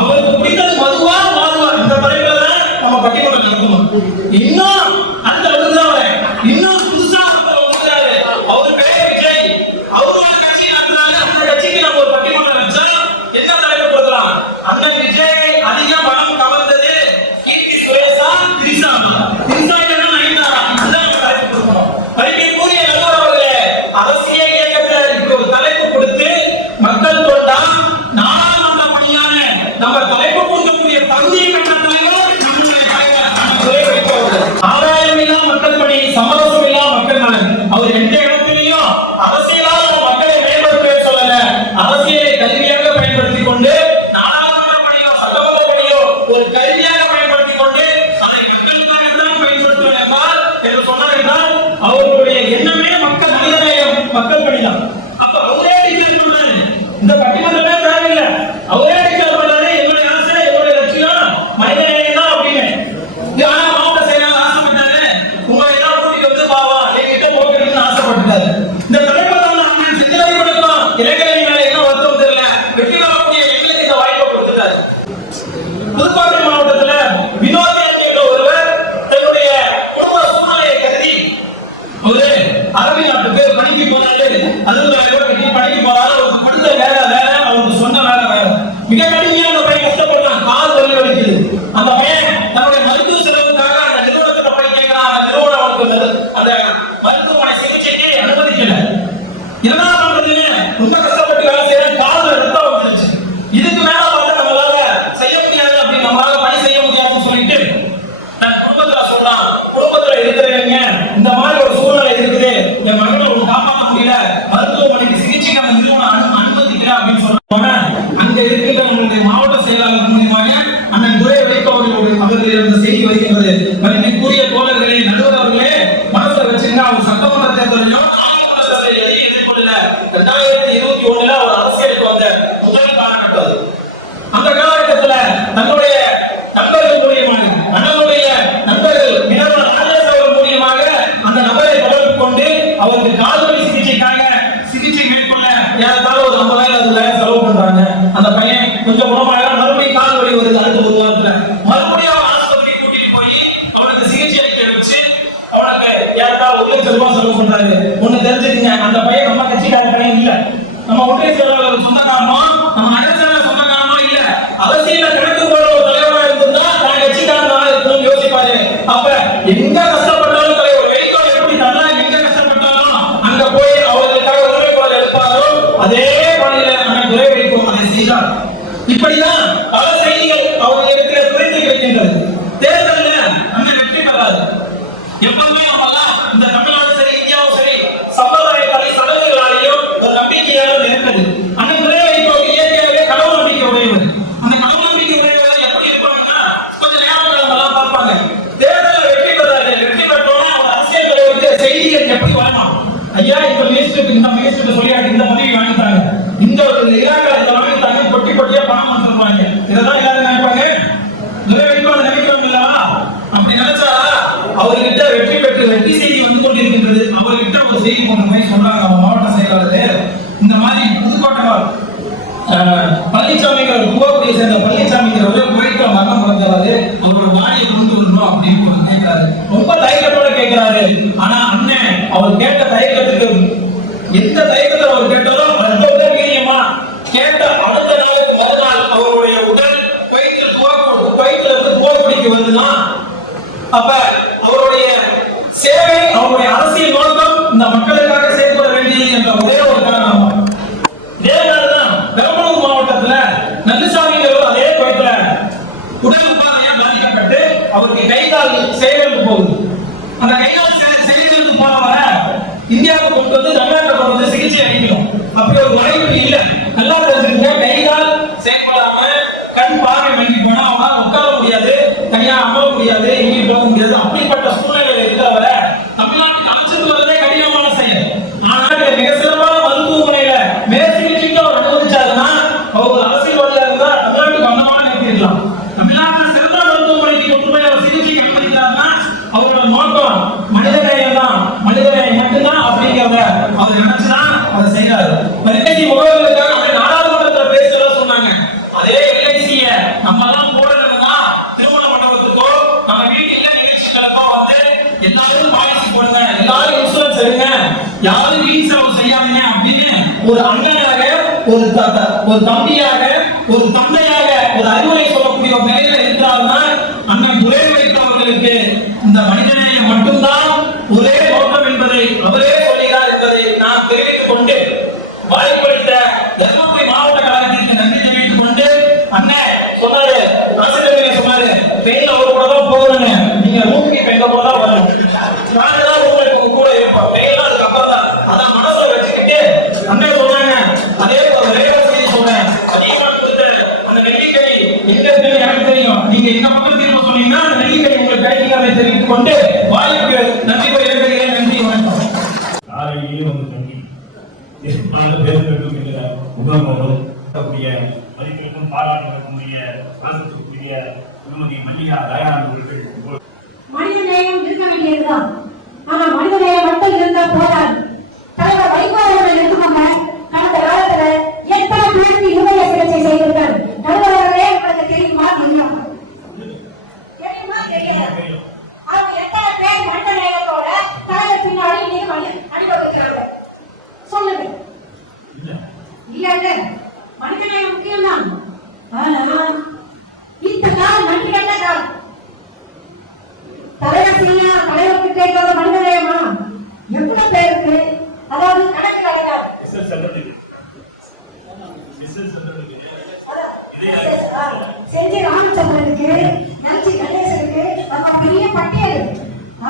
அவருக்கு பிடித்தது மதுவா மாதுவா? இந்த தலைப்புல நம்ம பட்டிமன்றம் நடத்தணும். இன்னும் அந்த இன்னும் புதுசா வந்துறாரு, அவர் பேர் விஜய். அவர் கட்சி நடத்துறாங்க. அந்த கட்சிக்கு நம்ம ஒரு பட்டிமன்றம் வச்சா என்ன தலைப்பு கொடுக்கலாம்? அண்ணன் விஜய் அதிக பணம் கவர்ந்தது கீர்த்தி சுரேஷா திரிசா? திரிசா என்ன நைனாரா? இதுதான் தலைப்பு கொடுக்கணும். பரிமைக்குரிய நண்பர் அவர்களே, அரசியல் இயக்கத்தில் இப்படி ஒரு தலைப்பு கொடுத்து மக்கள் தொண்டா நாடாளுமன்ற பணியான நம்ம தலைப்பு கொடுக்கக்கூடிய பகுதியை கண்ட தலைவர் ஆதாயமில்லா மக்கள் பணி, சமரசம் இல்லா மக்கள் நலன். அவர் எந்த இடத்திலையும் அரசியலால் மக்களை மேம்படுத்த சொல்லல, அரசியலை கல்வியாக பயன்படுத்திக் கொண்டு நாடாளுமன்ற பணியோ சட்டமன்ற பணியோ ஒரு கல்வியாக பயன்படுத்திக் கொண்டு அதை மக்களுக்காக தான் பயன்படுத்துவார் என்றால் என்று சொன்னார் என்றால் அவர்களுடைய எண்ணமே மக்கள் மனிதநேயம், மக்கள் பணிதான். அப்ப அவரே டிக்ளேர் பண்றாரு, இந்த பட்டிமன்றமே தேவையில்லை, அவரே டிக்ளேர் பண்றாரு, எங்களுடைய அரசு எங்களுடைய லட்சியம் மனிதநேயம் தான் அப்படின்னு. ஆனா மாவட்ட செயலாளர் ஆசைப்பட்டாரு, உங்க எல்லாம் கூட்டிட்டு வந்து பாவா என்கிட்ட போகணும்னு ஆசைப்பட்டாரு. இந்த தலைப்பதான் அண்ணன் சிந்தனை கொடுக்கும் இளைஞர்கள் மேல என்ன வருத்தம் தெரியல, வெற்றி பெறக்கூடிய எங்களுக்கு இந்த வாய்ப்பை கொடுத்துட்டாரு. புதுக்கோட்டை மாவட்டத்துல வினோதி என்ற ஒருவர் தன்னுடைய குடும்ப சூழ்நிலையை கருதி ஒரு அரபி நாட்டுக்கு பணிக்கு போறாரு. 60,000 ரூபாய் கட்டி பணிக்கு போறாரு. அவருக்கு கொடுத்த வேலை வேற, அவருக்கு சொன்ன வேலை வேற. மிக கடுமையா அந்த பையன் கஷ்டப்படுறான், கால் வலி வலிக்குது. அந்த பையன் தன்னுடைய மருத்துவ செலவுக்காக அந்த நிறுவனத்துல போய் கேட்கிறான். அந்த நிறுவனம் அவனுக்கு அந்த மருத்துவமனை சிகிச்சைக்கு அனுமதிக்கல. என்ன பண்றது? ரொம்ப கஷ்டப்பட்டு வேலை செய்யற, கால் ரத்தம் வந்துருச்சு. இதுக்கு மேல பார்த்தா நம்மளால செய்ய முடியாது, அப்படி நம்மளால பணி செய்ய முடியாதுன்னு சொல்லிட்டு நான் குடும்பத்துல சொல்றான், குடும்பத்துல இருக்கிறவங்க இந்த மாதிரி ஒரு சூழ்நிலை இருக்குது, என் மகளை ஒரு காப்பாற்ற முடியல, மருத்துவமனைக்கு சிகிச்சைக்கு அந்த நிறுவனம் அனுமதிக்கல அப்படின்னு சொல்றாங்க. அங்க இருக்கின்ற உங்களுடைய மாவட்ட செயலாளர் மூலியமாக அண்ணன் துரை அவர்களுடைய அந்த செய்தி வருகின்றது. கூறிய தோழர்களே, நடுவர் அவர்களே, மனசுல வச்சுங்க, அவர் சட்டமன்ற தேர்தலையும் எதிர்கொள்ளல. 2021 அவர் அரசியலுக்கு வந்த முதல் காலகட்டம். அந்த காலகட்டத்துல தன்னுடைய நண்பர்கள் மூலியமாக, அண்ணனுடைய நண்பர்கள் மினர்வா ராஜேஷ் அவர்கள் மூலியமாக அந்த நபரை தொடர்பு கொண்டு அவருக்கு கால்வலி சிகிச்சை மேற்கொள்ள ஏறத்தாழ ஒரு 50,000 செலவு பண்றாங்க. அந்த பையன் கொஞ்சம் குணமாக மறுபடியும் கால்வலி வருது. அடுத்த ஒரு வாரத்துல மறுபடியும் ஆஸ்பத்திரி கூட்டிட்டு போய் அவனுக்கு சிகிச்சை அளிக்க வச்சு அவனுக்கு ஏறத்தாழ 1 லட்சம் ரூபாய் செலவு பண்றாரு. ஒண்ணு தெரிஞ்சுக்கங்க, அந்த பையன் நம்ம கட்சிக்காரனே இல்ல, நம்ம ஒன்றிய செயலாளர் சொந்தக்காரனோ நம்ம நகரசபை சொந்தக்காரனோ இல்ல. அரசியல கணக்கு போற ஒரு தலைவராக இருந்தா நான் கட்சிக்காரனா இருக்கணும்னு யோசிப்பாரு. அப்ப எங்க கஷ்டப்பட்டாலும் தலைவர் வைகோ எப்படி நல்லா எங்க கஷ்டப்பட்டாலும் அங்க போய் அவர்களுக்காக உரிமை குரல் எடுப்பாரோ அதே பாணியில நம்ம துறை வைகோ அதை செய்தார். இப்படிதான் பல செய்திகள் அவர்கள் இருக்கிற குறித்து வைக்கின்றது. தேர்தலில் அண்ணன் வெற்றி பெறாது. எப்பவுமே அவங்கெல்லாம் இந்த தமிழ்நாடு சரி இந்தியாவும் சரி சம்பிரதாய கலை சடங்குகளாலேயும் ஒரு நம்பிக்கையாலும் இருக்குது. அண்ணன் துறை வைகோ இயற்கையாகவே கடவுள் நம்பிக்கை உடையவர். அந்த கடவுள் நம்பிக்கை உடையவர் எப்படி இருப்பாங்கன்னா கொஞ்சம் நேரம் எல்லாம் பார்ப்பாங்க. தேர்தலில் வெற்றி பெறாது. வெற்றி பெற்றோம்னா அவங்க அரசியல் தலைவருக்கு செய்திகள் எப்படி வரணும்? ஐயா இப்ப மினிஸ்டருக்கு இந்த மினிஸ்டருக்கு சொல்லியாட்டு இந்த பதவி வாங்கிட்டாங்க, இந்த ஒரு இலாக்காரத்தை வாங்கிட்டாங்க, பொட்டி பொட்டியா பணம் வந்துருப்பாங்க. இதெல்லாம் எல்லாரும் நினைப்பாங்க, துறை வைகோ நினைக்கிறோம் இல்லவா? அப்படி நினைச்சா அவர்கிட்ட வெற்றி பெற்று வெற்றி செய்தி வந்து கொண்டிருக்கின்றது. அவர்கிட்ட ஒரு செய்தி போன மாதிரி சொல்றாங்க அவங்க மாவட்ட செயலாளர். இந்த மாதிரி புதுக்கோட்டை பழனிசாமிங்கிற குவாக்குடியை சேர்ந்த பழனிசாமிங்கிறவர் போயிட்டு மரணம் பிறந்தாரு, அவரோட பாடியை கொண்டு வரணும் அப்படின்னு கேட்கிறாரு. ரொம்ப தயக்கத்தோட கேட்கிறாரு. ஆனா அண்ணன் அவர் கேட்ட தயக்கத்துக்கு எந்த தயக்கத்தில் அவர் கேட்டாரோ ரொம்ப வீரியமா கேட்ட அடுத்த நாளுக்கு மறுநாள் அவருடைய உடல் வயிற்றுல இருந்து குவாக்குடிக்கு வருதுன்னா அப்ப அவருடைய சேவை, அவருடைய அரசியல் நோக்கம் இந்த மக்களுக்காக செயல்பட வேண்டும் என்ற ஒரே ஒரு காரணம். இதே மாதிரிதான் பெரம்பலூர் மாவட்டத்துல நல்லசாமிங்கிறவர் அதே குளத்துல உடல் உபாதையா பாதிக்கப்பட்டு அவருக்கு கைகால் செயலுக்கு போகுது. அந்த கைகால் செயலுக்கு போனவரை இந்தியாவுக்கு கொண்டு வந்து தமிழ்நாட்டில் கொண்டு வந்து சிகிச்சை அளிக்கணும். அப்படி ஒரு வாய்ப்பு இல்லை. நல்லா தெரிஞ்சுங்க, கைகால் செயல்படாம கண் பார்வை மங்கி போனா அவனால உட்கார முடியாது, தனியா அமர முடியாது, எங்கேயும் போக முடியாது. அப்படிப்பட்ட சூழ்நிலையில இருக்கிறவரை தமிழ்நாட்டுக்கு அழைச்சிட்டு வரதே கடினமான செயல். ஆனால் மிக சிறப்பான மருத்துவமனையில மேல் சிகிச்சைக்கு அவர் அனுமதிச்சாருன்னா அவங்க அரசியல்வாதியா இருந்தா தமிழ்நாட்டுக்கு அந்தமான நிறுத்திடலாம். தமிழ்நாட்டில் சிறந்த மருத்துவமனைக்கு கொண்டு போய் அவர் சிகிச்சைக்கு அனுமதிக்கிறாருன்னா அவரோட நோக்கம் மனிதநேயம் தான், மனிதநேயம் மட்டும்தான் அப்படிங்கிறத அவர் நினைச்சுதான் அதை செய்யறாரு. எல்ஐசி முகவர்களுக்காக அவங்க நாடாளுமன்றத்தில் பேசுறதா சொன்னாங்க. அதே எல்ஐசிய நம்ம எல்லாம் போடணும்னா திருமண மண்டபத்துக்கோ நம்ம வீட்டு இல்ல நிகழ்ச்சிகளுக்கோ வந்து எல்லாரும் பாலிசி போடுங்க, எல்லாரும் இன்சூரன்ஸ் எடுங்க, யாரும் வீண் செலவு செய்யாதீங்க அப்படின்னு ஒரு அண்ணனாக, ஒரு தம்பியாக, ஒரு தந்தையாக ஒரு அறிவுரை சொல்லக்கூடிய ஒரு நிலையில இருக்கிறாருன்னா அண்ணன் துரை வைத்தவர்களுக்கு இந்த மனிதநேயம் மட்டும்தான் ஒரே நோக்கம் என்பதை அவரே சொல்கிறார் என்பதை நான் தெரிவித்துக் கொண்டு வாய்ப்பளித்த தர்மபுரி மாவட்ட கழகத்திற்கு நன்றி தெரிவித்துக் கொண்டு அண்ணன் சொன்னாரு, ஆசிரியர் சொன்னாரு, பெண்கள் ஒரு கூட தான் போகணுங்க, நீங்க ரூமுக்கு பெண்கள் கூட தான் வரணும், நாங்க தான் உங்களுக்கு கூட இருப்போம், பெண்கள் அதுக்கு அப்புறம் தான். அதான் மனசுல வச்சுக்கிட்டு அண்ணன் சொன்னாங்க. அதே போல ரேவா செய்தி சொன்னேன், அதிகமா கொடுத்து அந்த நெல்லிக்கை எங்க இருக்குன்னு எனக்கு தெரியும், நீங்க எந்த பக்கம் திரும்ப சொன்னீங்கன்னா அந்த நெல்லிக்கை உங்களுக்கு கிடைக்கிறதை தெரிவித்துக் கொண்டு வாய்ப்புக்கு நன்றி பகிர்கிறேன். நன்றி, வணக்கம். காலையிலேயே வந்து தங்கி பேருந்துடைய முகமும் மதிப்பிற்கும் பாராட்டுவதற்குரிய அரசுக்குரிய திருமதி மல்லிகா தயானந்தர்கள் மனிதநேயம் இருக்க வேண்டியதுதான். ஆனா மனிதநேயம் மட்டும் இருந்தா போதாது. தலைவர் வைகோ அவர்கள் எடுத்துக்கோங்க, கடந்த காலத்துல எத்தனை பேருக்கு இருதய சிகிச்சை செய்திருக்காரு. நடுவர்களே உங்களுக்கு தெரியுமா? தெரியுமா? தெரியாது. அவங்க எத்தனை பேர் மனிதநேயத்தோட தலைவர் பின்னாடி நீங்க அணிவகுக்கிறாங்க சொல்லுங்க. இல்ல மனிதநேயம் முக்கியம் தான். ஆனா இந்த காலம் மனிதன காலம். தலைவருக்கு கேட்காத மனிதநேயமா எவ்வளவு பேருக்கு, அதாவது கணக்கு கிடையாது. செஞ்சி ராமச்சந்திரனுக்கு, நச்சி கணேசனுக்கு நம்ம பெரிய பட்டியல்.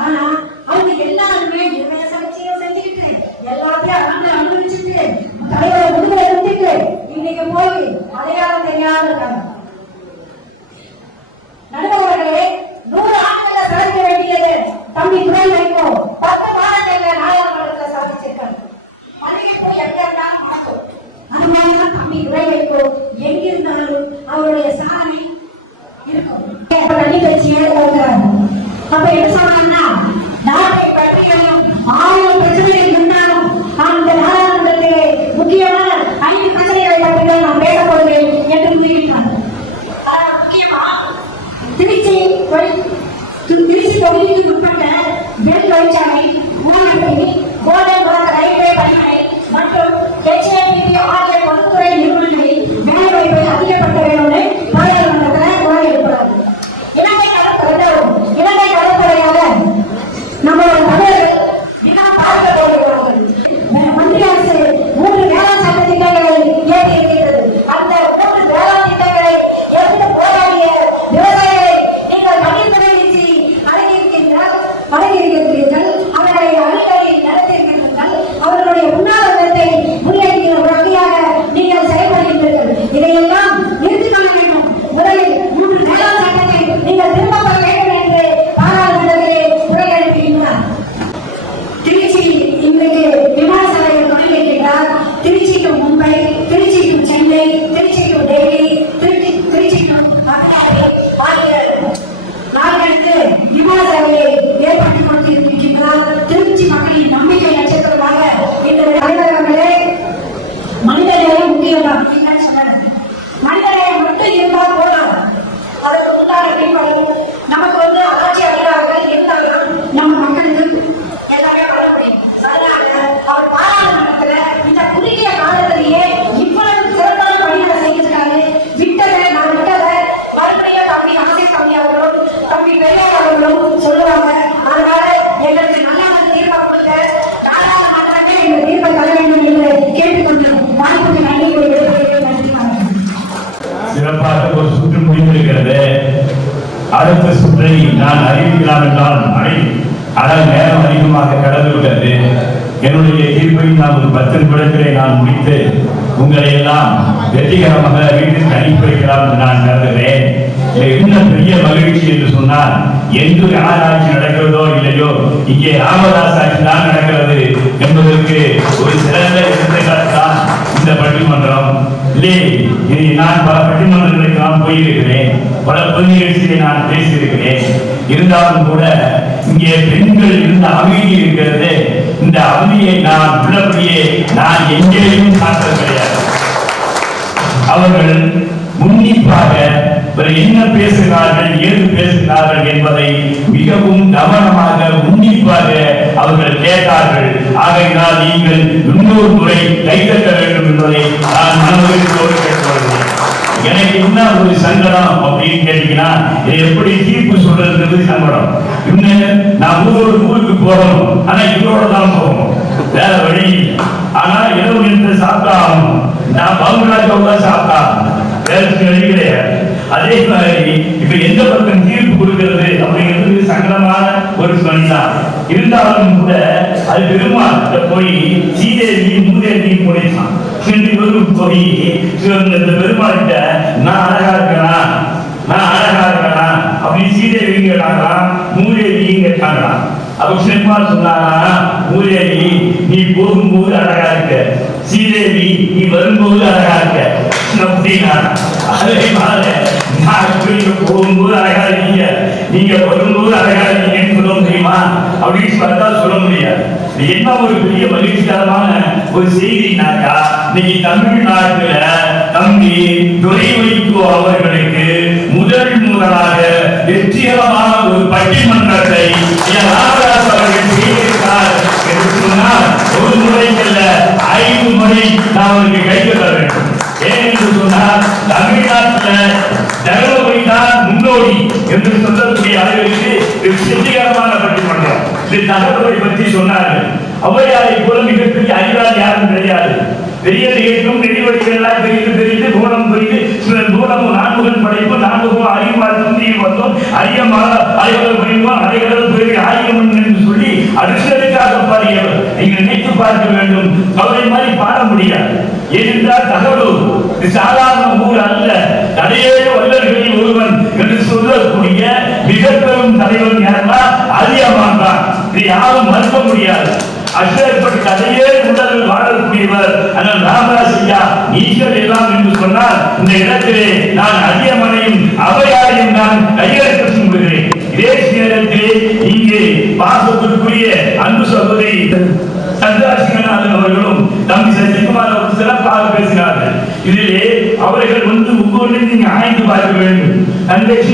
ஆனா அவங்க எல்லாருமே என்ன செஞ்சுக்கிட்டு எல்லாத்தையும் அனுபவிச்சுட்டு தலைவரை விடுதலை செஞ்சுட்டு இன்னைக்கு போய் அடையாளம் தெரியாம இருக்காங்க. நடுவர்களே, 100 ஆண்டுகளை சாதிக்க வேண்டியது தம்பி துரை வைகோ 10 மாதங்கள்ல நாடாளுமன்றத்தில் சாதிச்சிருக்காரு. மளிகை போய் எங்க இருந்தாலும் மாட்டோம். அது மாதிரிதான் தம்பி துரை வைகோ எங்கிருந்தாலும் அவருடைய சாதனை இருக்கும். அப்ப என்ன சொன்னாங்கன்னா, நாட்டை பற்றியும் 1000 பிரச்சனைகள் இருந்தாலும் அந்த நாடாளுமன்றத்திலே முக்கியமான 5 பிரச்சனைகளை பற்றி நான் பேச போகிறேன் என்று கூறுகிறார். முக்கியமா திருச்சி தொகுதிக்கு உட்பட்ட வெள் தொழிற்சாலை, ஊனப்பள்ளி, கோல்டன் வாக் ரயில்வே பணிமனை மற்றும் HAPP ஆகிய பொதுத்துறை நிறுவனங்களில் வேலைவாய்ப்பை அதிகப்படுத்த வேண்டும் நாடாளுமன்றத்தில் கோரி இருக்கிறார். இலங்கை கடற்படையாக நம்மளோட தமிழர்கள் மிகவும் பார்க்க போகிறார்கள். மத்திய அரசு 3 வேளாண் சட்ட திட்டங்களை ஏற்றி இருக்கிறது. அந்த 3 வேளாண் திட்டங்களை எதிர்த்து போராடிய விவசாயிகளை நீங்கள் பணித்துறை வீசி அடங்கியிருக்கிறீர்கள், அவர்களை அடிக்கடி நடத்தியிருக்கிறீர்கள். அவர்களுடைய உண்ணாவிரதத்தை முறியடிக்கிற வகையாக நீங்கள் செயல்படுகின்றீர்கள். இதையெல்லாம் நிறுத்திக் கொள்ள வேண்டும். முதலில் 3 வேளாண் சட்டத்தை நீங்கள் திரும்ப பெற வேண்டும் என்று பாராளுமன்றத்திலே குறை எழுப்புகின்றார். திருச்சி இன்றைக்கு விமான சேவையை தொடங்கியிருக்கிறார். Trichy to Mumbai, Trichy to Chennai, Trichy to Delhi, Trichy to Madurai ஆகிய நாடுகளுக்கு விமான சேவையை ஏற்படுத்திக் கொடுத்திருக்கின்றார். திருச்சி மக்களின் நம்பிக்கை நட்சத்திரமாக இந்த சிறப்பாக ஒரு சுற்று முடிந்திருக்கிறது. அடுத்த சுற்றை நான் அறிவிக்கலாம் என்றால் ஆனால் நேரம் அதிகமாக கடந்து விட்டது. என்னுடைய தீர்ப்பை நான் ஒரு 10 நிமிடத்திலே நான் முடித்து உங்களை எல்லாம் வெற்றிகரமாக வீட்டுக்கு அனுப்பி வைக்கலாம் என்று நான் கருதுகிறேன். என்ன பெரிய மகிழ்ச்சி என்று சொன்னால், எங்கு யார் ஆட்சி நடக்கிறதோ இல்லையோ, இங்கே ராமதாஸ் ஆட்சி தான் நடக்கிறது என்பதற்கு ஒரு சிறந்த எடுத்துக்காட்டு தான் இந்த பட்டிமன்றம். நான் பல பட்டிமன்றங்களுக்கு நான் போயிருக்கிறேன், பல பொது நிகழ்ச்சியை நான் பேசியிருக்கிறேன். இருந்தாலும் கூட இங்கே பெண்கள் இருந்த அமைதி இருக்கிறது. இந்த அமைதியை நான் உள்ளபடியே நான் எங்கேயும் பார்த்தது கிடையாது. அவர்கள் உன்னிப்பாக என்ன பேசுகிறார்கள், ஏது பேசுகிறார்கள் என்பதை மிகவும் கவனமாக உன்னிப்பாக அவர்கள் கேட்டார்கள். ஆகையினால் நீங்கள் இன்னொரு முறை கைதட்ட வேண்டும் என்பதை நான் மனதிற்கோடு கேட்டுக்கொள்கிறேன். எனக்கு என்ன ஒரு சங்கடம் அப்படின்னு கேட்டீங்கன்னா, இதை எப்படி தீர்ப்பு சொல்றது சங்கடம். இன்னும் நான் ஊருக்கு போகணும், ஆனா இவரோட தான் போகணும், வேற வழி. ஆனா இரவு நின்று சாப்பிட்டாகணும், நான் பவுன்ராஜோட சாப்பிட்டாகணும், வேற வழி கிடையாது. அதே மாதிரி இப்ப எந்த பக்கம் தீர்ப்பு கொடுக்கிறது அப்படிங்கிறது சங்கடமான ஒரு சொன்னார். இருந்தாலும் கூட அது பெருமாள் போய் சீதேவி மூதேவி போயிட்டான். போய் இந்த பெருமாள்கிட்ட நான் அழகா இருக்கேனா, நான் அழகா இருக்கேனா அப்படின்னு சீதேவி கேட்டாங்களா, மூதேவி கேட்டாங்களா. அப்ப பெருமாள் சொன்னாரா, மூதேவி நீ போகும்போது அழகா இருக்க, சீதேவி நீ வரும்போது அழகா இருக்க அப்படின்னா. அதே மாதிரி போகும்போது அழகா இருக்கீங்க, நீங்க வரும்போது அழகா இருக்கீங்கன்னு சொல்ல முடியுமா அப்படின்னு பார்த்தா சொல்ல முடியாது. என்ன ஒரு பெரிய மகிழ்ச்சிகரமான ஒரு செய்தினாக்கா, இன்னைக்கு தமிழ்நாட்டுல தம்பி துரை வைகோ அவர்களுக்கு முதலாக வெற்றிகரமான ஒரு பட்டிமன்றத்தை ராமதாஸ் அவர்கள் செய்திருக்கிறார் என்று சொன்னால், ஒரு முறைக்கல்ல 5 முறை நான் அவருக்கு கைது தர வேண்டும். ஏன் என்று சொன்னால், தமிழ்நாட்டில் தருமபுரி தான் முன்னோடி என்று சொல்லக்கூடிய அளவிற்கு வெற்றிகரமான பட்டிமன்றம். இது தகவலை பற்றி சொன்னார்கள். ஔவையாரை போல மிகப்பெரிய அறிவாளி யாரும் கிடையாது. பெரிய நிகழ்வும் நெடிவடிகள் எல்லாம் பெரிது கோணம் பெரிது, கோணமும் 4 படைப்பு 4 அறிவாள் தந்தியில் வந்தோம், அரியமான அலைகள் பணிவோம், அலைகள் பெரிய 1000 என்று சொல்லி அடுத்தடுக்காக பாடியவர். நீங்கள் நினைத்து பார்க்க வேண்டும், அவரை மாதிரி பாட முடியாது. ஏனென்றால் தகவல் சாதாரண ஊர் அல்ல, தடையேழு வல்லர்களில் ஒருவன் என்று சொல்லக்கூடிய மிக பெரும் தலைவன் யாருன்னா அதியமான் தான். இது யாரும் மறுக்க முடியாது. அச்சேற்பட்ட கதையே முதலில் வாழக்கூடியவர் ஆனால் ராமதாஸ் ஐயா நீங்கள் எல்லாம் என்று சொன்னால், இந்த இடத்திலே நான் அதியமனையும் அவையாரையும் நான் கையெழுத்து சொல்கிறேன். இதே நேரத்தில் இங்கே பாசத்திற்குரிய அன்பு சகோதரி சந்திரசேகரநாதன் அவர்களும் தம்பி சசிகுமார் அவர்கள் சிறப்பாக பேசினார்கள். இதிலே அவர்கள் ஒவ்வொன்றையும் நீங்க ஆய்ந்து பார்க்க வேண்டும்.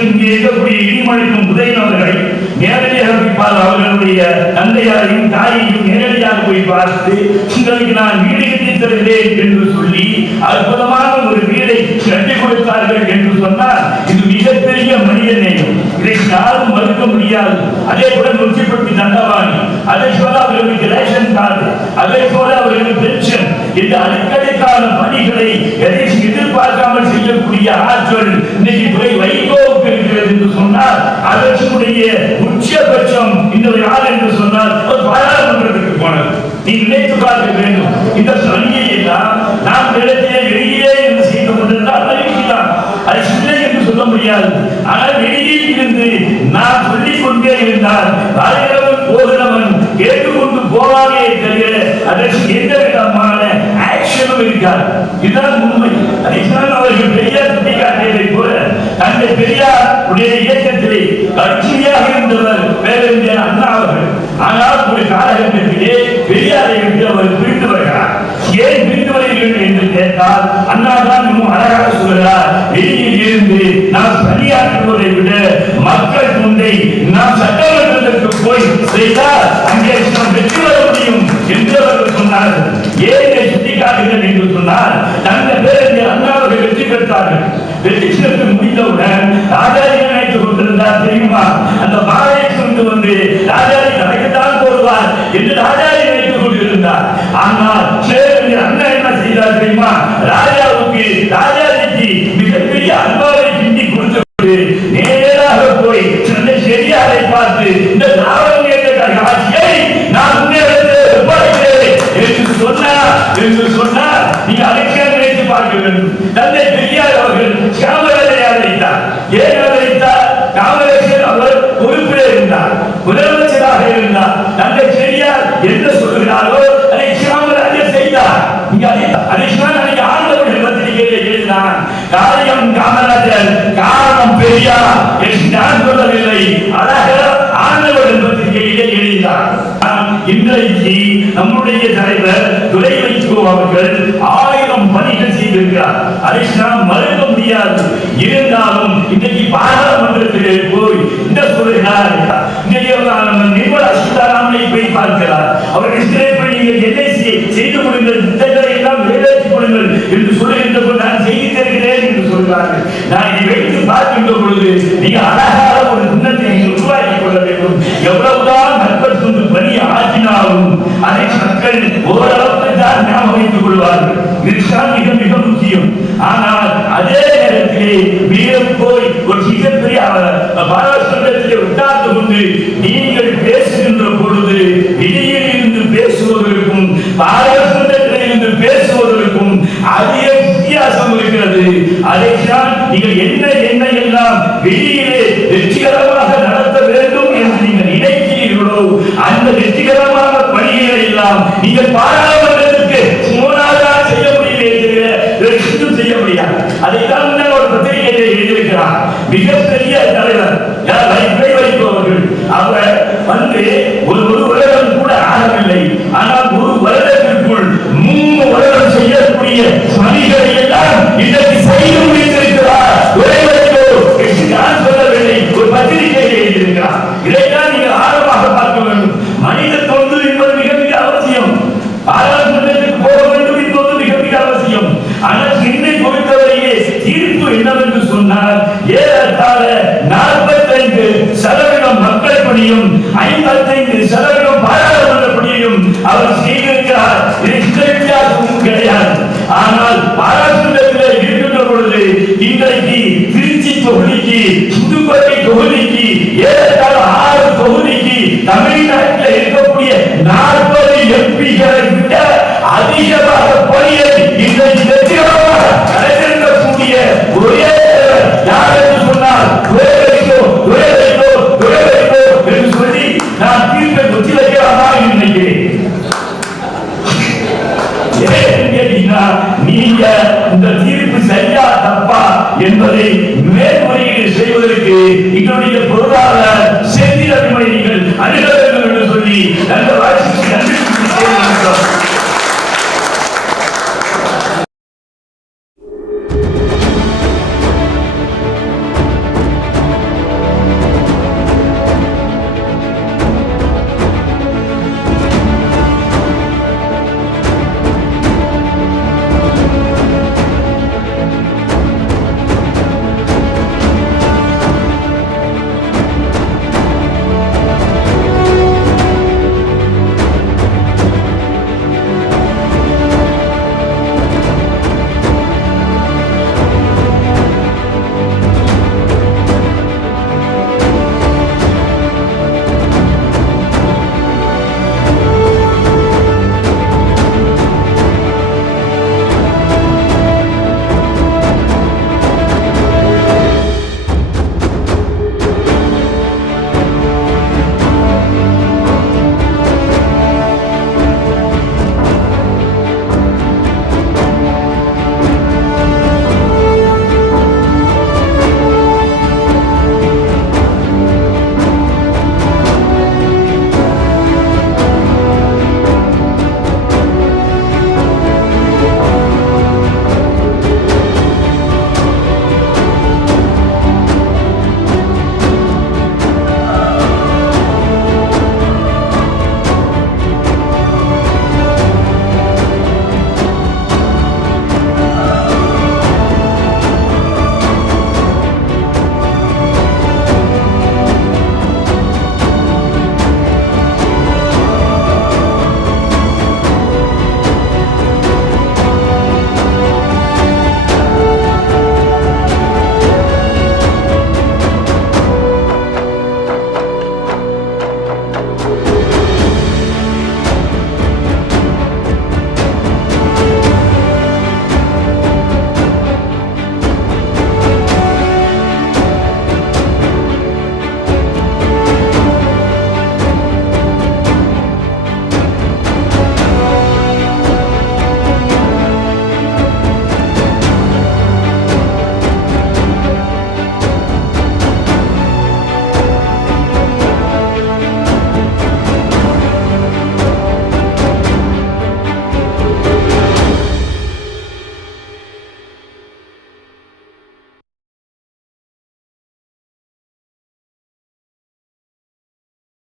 இங்கே இருக்கக்கூடிய இடிமொழிக்கும் உதயன் அவர்களை நேரடியாக போய் அவர்களுடைய தந்தையாரையும் தாயையும் நேரடியாக போய் பார்த்து, உங்களுக்கு நான் வீடு கட்டி தருகிறேன் என்று சொல்லி அற்புதமான ஒரு வீடை கட்டி கொடுத்தார்கள் என்று சொன்னால், இது மிகப்பெரிய மனித நேயம். இதை யாரும் மறுக்க முடியாது. அதே போல நொச்சிப்பட்டி தண்டவாணி, அதே போல அவர்களுக்கு ரேஷன் கார்டு, அதே போல அவர்களுக்கு பென்ஷன், இந்த அடுக்கடுக்கான பணிகளை எதிர்பார்க்காமல் செய்யக்கூடிய ஆற்றல் இன்னைக்கு துறை வைகோவுக்கு இருக்கிறது என்று சொன்னால், அதற்குடைய உச்சபட்சம் இந்த யார் என்று சொன்னால் பாராளுமன்றத்துக்கு போனது. நீ நினைத்து பார்க்க வேண்டும். இந்த சனியை எல்லாம் நாம் இடத்திலே வெளியே என்று செய்து கொண்டிருந்தால் அறிவிக்கலாம், அது சிலை என்று சொல்ல முடியாது. ஆனால் வெளியில் இருந்து நான் சொல்லிக் கொண்டே இருந்தால் வருகிறவன் போகிறவன் கேட்டுக்கொண்டு போவானே தவிர அதற்கு எந்த விதமான ஆக்ஷனும் இருக்காது. இதுதான் உண்மை. அதைத்தான் அவர்கள் பெரியார் சுட்டிக்காட்டியதை போல தந்தை பெரியார் உடைய இயக்கத்திலே கட்சியாக இருந்தவர் பேரறிஞர் அண்ணா அவர்கள். ஆனால் ஒரு காலகட்டத்திலே பெரியாரை விட்டு அவர் பிரிந்து வருகிறார். ஏன் பிரிந்து வருகிறீர்கள் என்று கேட்டால், அண்ணா தான் இன்னும் அழகாக சொல்கிறார், வெளியில் இருந்து நாம் பணியாற்றுவதை விட மக்கள் முன்னே நாம் சட்டமன்றத்திற்கு போய் செய்தால் அங்கே நாம் வெற்றி பெற முடியும் என்று அவர்கள் சொன்னார்கள். ஏன் சுட்டிக்காட்டுகள் என்று சொன்னால், தங்கள் பேரறிஞர் அண்ணா அவர்கள் வெற்றி பெற்றார்கள். வெற்றி பெற்று முடிந்தவுடன் ராஜாஜி நினைத்துக் கொண்டிருந்தார் தெரியுமா, அந்த மாலையை கொண்டு வந்து ராஜாஜி நடக்கத்தான் போடுவார் என்று ராஜாஜி நினைத்துக் கொண்டிருந்தார். ஆனால் பேரறிஞர் அண்ணா என்ன செய்தார் தெரியுமா, ராஜாவுக்கு ராஜாஜிக்கு மிகப்பெரிய அன்பா என்று சொன்னால் நீங்க அழைக்க நினைத்து பார்க்க வேண்டும். தந்தை பெரியார் அவர்கள் காமராஜரை அழைத்தார். ஏன் அழைத்தார்? காமராஜர் அவர் பொறுப்பிலே இருந்தார், முதலமைச்சராக இருந்தார். தந்தை பெரியார் என்ன சொல்கிறாரோ அதை காமராஜர் செய்தார். அதை ஆண்டவர்கள் பத்திரிகையிலே எழுதினான். காரியம் காமராஜர், காரணம் பெரியார் என்று நான் சொல்லவில்லை, அழக ஆண்டவர்கள் பத்திரிகையிலே எழுதினார். இன்றைக்கு நம்முடைய தலைவர் துரை வைகோ அவர்கள் 1000 பணிகள் செய்திருக்கிறார். அதை நாம் மறுக்க முடியாது. இருந்தாலும் இன்றைக்கு பாராளுமன்றத்திலே போய் இந்த சொல்கிறார், நிர்மலா சீதாராமனை போய் பார்க்கிறார். அவர்கள் நீங்கள் என்ன செய்து கொடுங்கள், திட்டங்களை எல்லாம் நிறைவேற்றிக் கொடுங்கள் என்று சொல்லுகின்ற போது நான் செய்து தருகிறேன் என்று சொல்கிறார்கள். நான் இதை வைத்து பார்க்கின்ற பொழுது மிக அழகான ஒரு திட்டத்தை உருவாக்கிக் கொள்ள வேண்டும். எவ்வளவுதான் மக்கள் கொண்டு பணி ஆற்றினாலும் அதை மக்கள் ஓரளவுக்கு தான் ஞாபகம் வைத்துக் கொள்வார்கள். இதுதான் மிக மிக முக்கியம். ஆனால் அதே நேரத்திலே மீண்டும் போய் ஒரு மிகப்பெரிய பாராளுமன்றத்திலே உட்கார்ந்து கொண்டு நீங்கள் பேசுகின்ற பொழுது வெளியில் இருந்து பேசுவதற்கும் பாராளுமன்றத்தில் இருந்து பேசுவதற்கும் அதிக வித்தியாசம் இருக்கிறது. அதைத்தான் நீங்கள் என்ன எல்லாம் வெளியிலே வெற்றிகரமாக நடத்த வேண்டும் என்று நீங்கள் நினைக்கிறீர்களோ அந்த வெற்றிகரமான பணிகளை எல்லாம் நீங்கள் பாராளுமன்றத்திற்கு முன்னாக செய்ய முடியல, செய்ய முடியாது. அதைத்தான் ஒரு பத்திரிகையை எழுதியிருக்கிறார். மிகப்பெரிய தலைவர் வைப்பவர்கள் அவர் வந்து ஒரு வருடம் கூட ஆகவில்லை. ஆனால் ஒரு வருடத்திற்குள் 3 வருடம் செய்யக்கூடிய பணிகளை எல்லாம் இன்றைக்கு செய்து முடித்திருக்கிறார். நான் சொல்லவில்லை, ஒரு பத்திரிகையை எழுதியிருக்கிறார். இதைத்தான் நீங்கள் ஆழமாக பார்க்க வேண்டும். மனித தொண்டு என்பது மிக மிக அவசியம். பாராளுமன்றத்துக்கு போக வேண்டும் என்பது மிக மிக அவசியம். ஆனால் என்னை பொறுத்தவரையே தீர்ப்பு என்னவென்று சொன்னால் ஏறத்தாழ 45% மக்கள் பணியும் 55% பாராளுமன்ற பணியும் அவர் செய்திருக்கிறார். வித்தியாசமும் கிடையாது. ஆனால் பாராளுமன்றத்தில் இருக்கின்ற பொழுது இன்றைக்கு திருச்சி தொகுதிக்கு, புதுக்கோட்டை தொகுதிக்கு, ஏறத்தாழ 6 தொகுதிக்கு தமிழ்நாட்டில் இருக்கக்கூடிய 40 எம்பிகளை விட அதிகமாக பணியை இன்றைக்கு வெற்றிகரமாக நடைபெறக்கூடிய ஒரே யார் என்று சொன்னால் என்று சொல்லி நான் தீர்ப்பை ஒத்தி வைக்கலாமா என்று நினைக்கிறேன். நீங்க இந்த தீர்ப்பு சரியா தப்பா என்பதை மேல்முறையீடு செய்வதற்கு எங்களுடைய பொருளாதார செந்தில் அபிமணிகள் அணுக வேண்டும் என்று சொல்லி நல்ல வாட்சி நன்றி.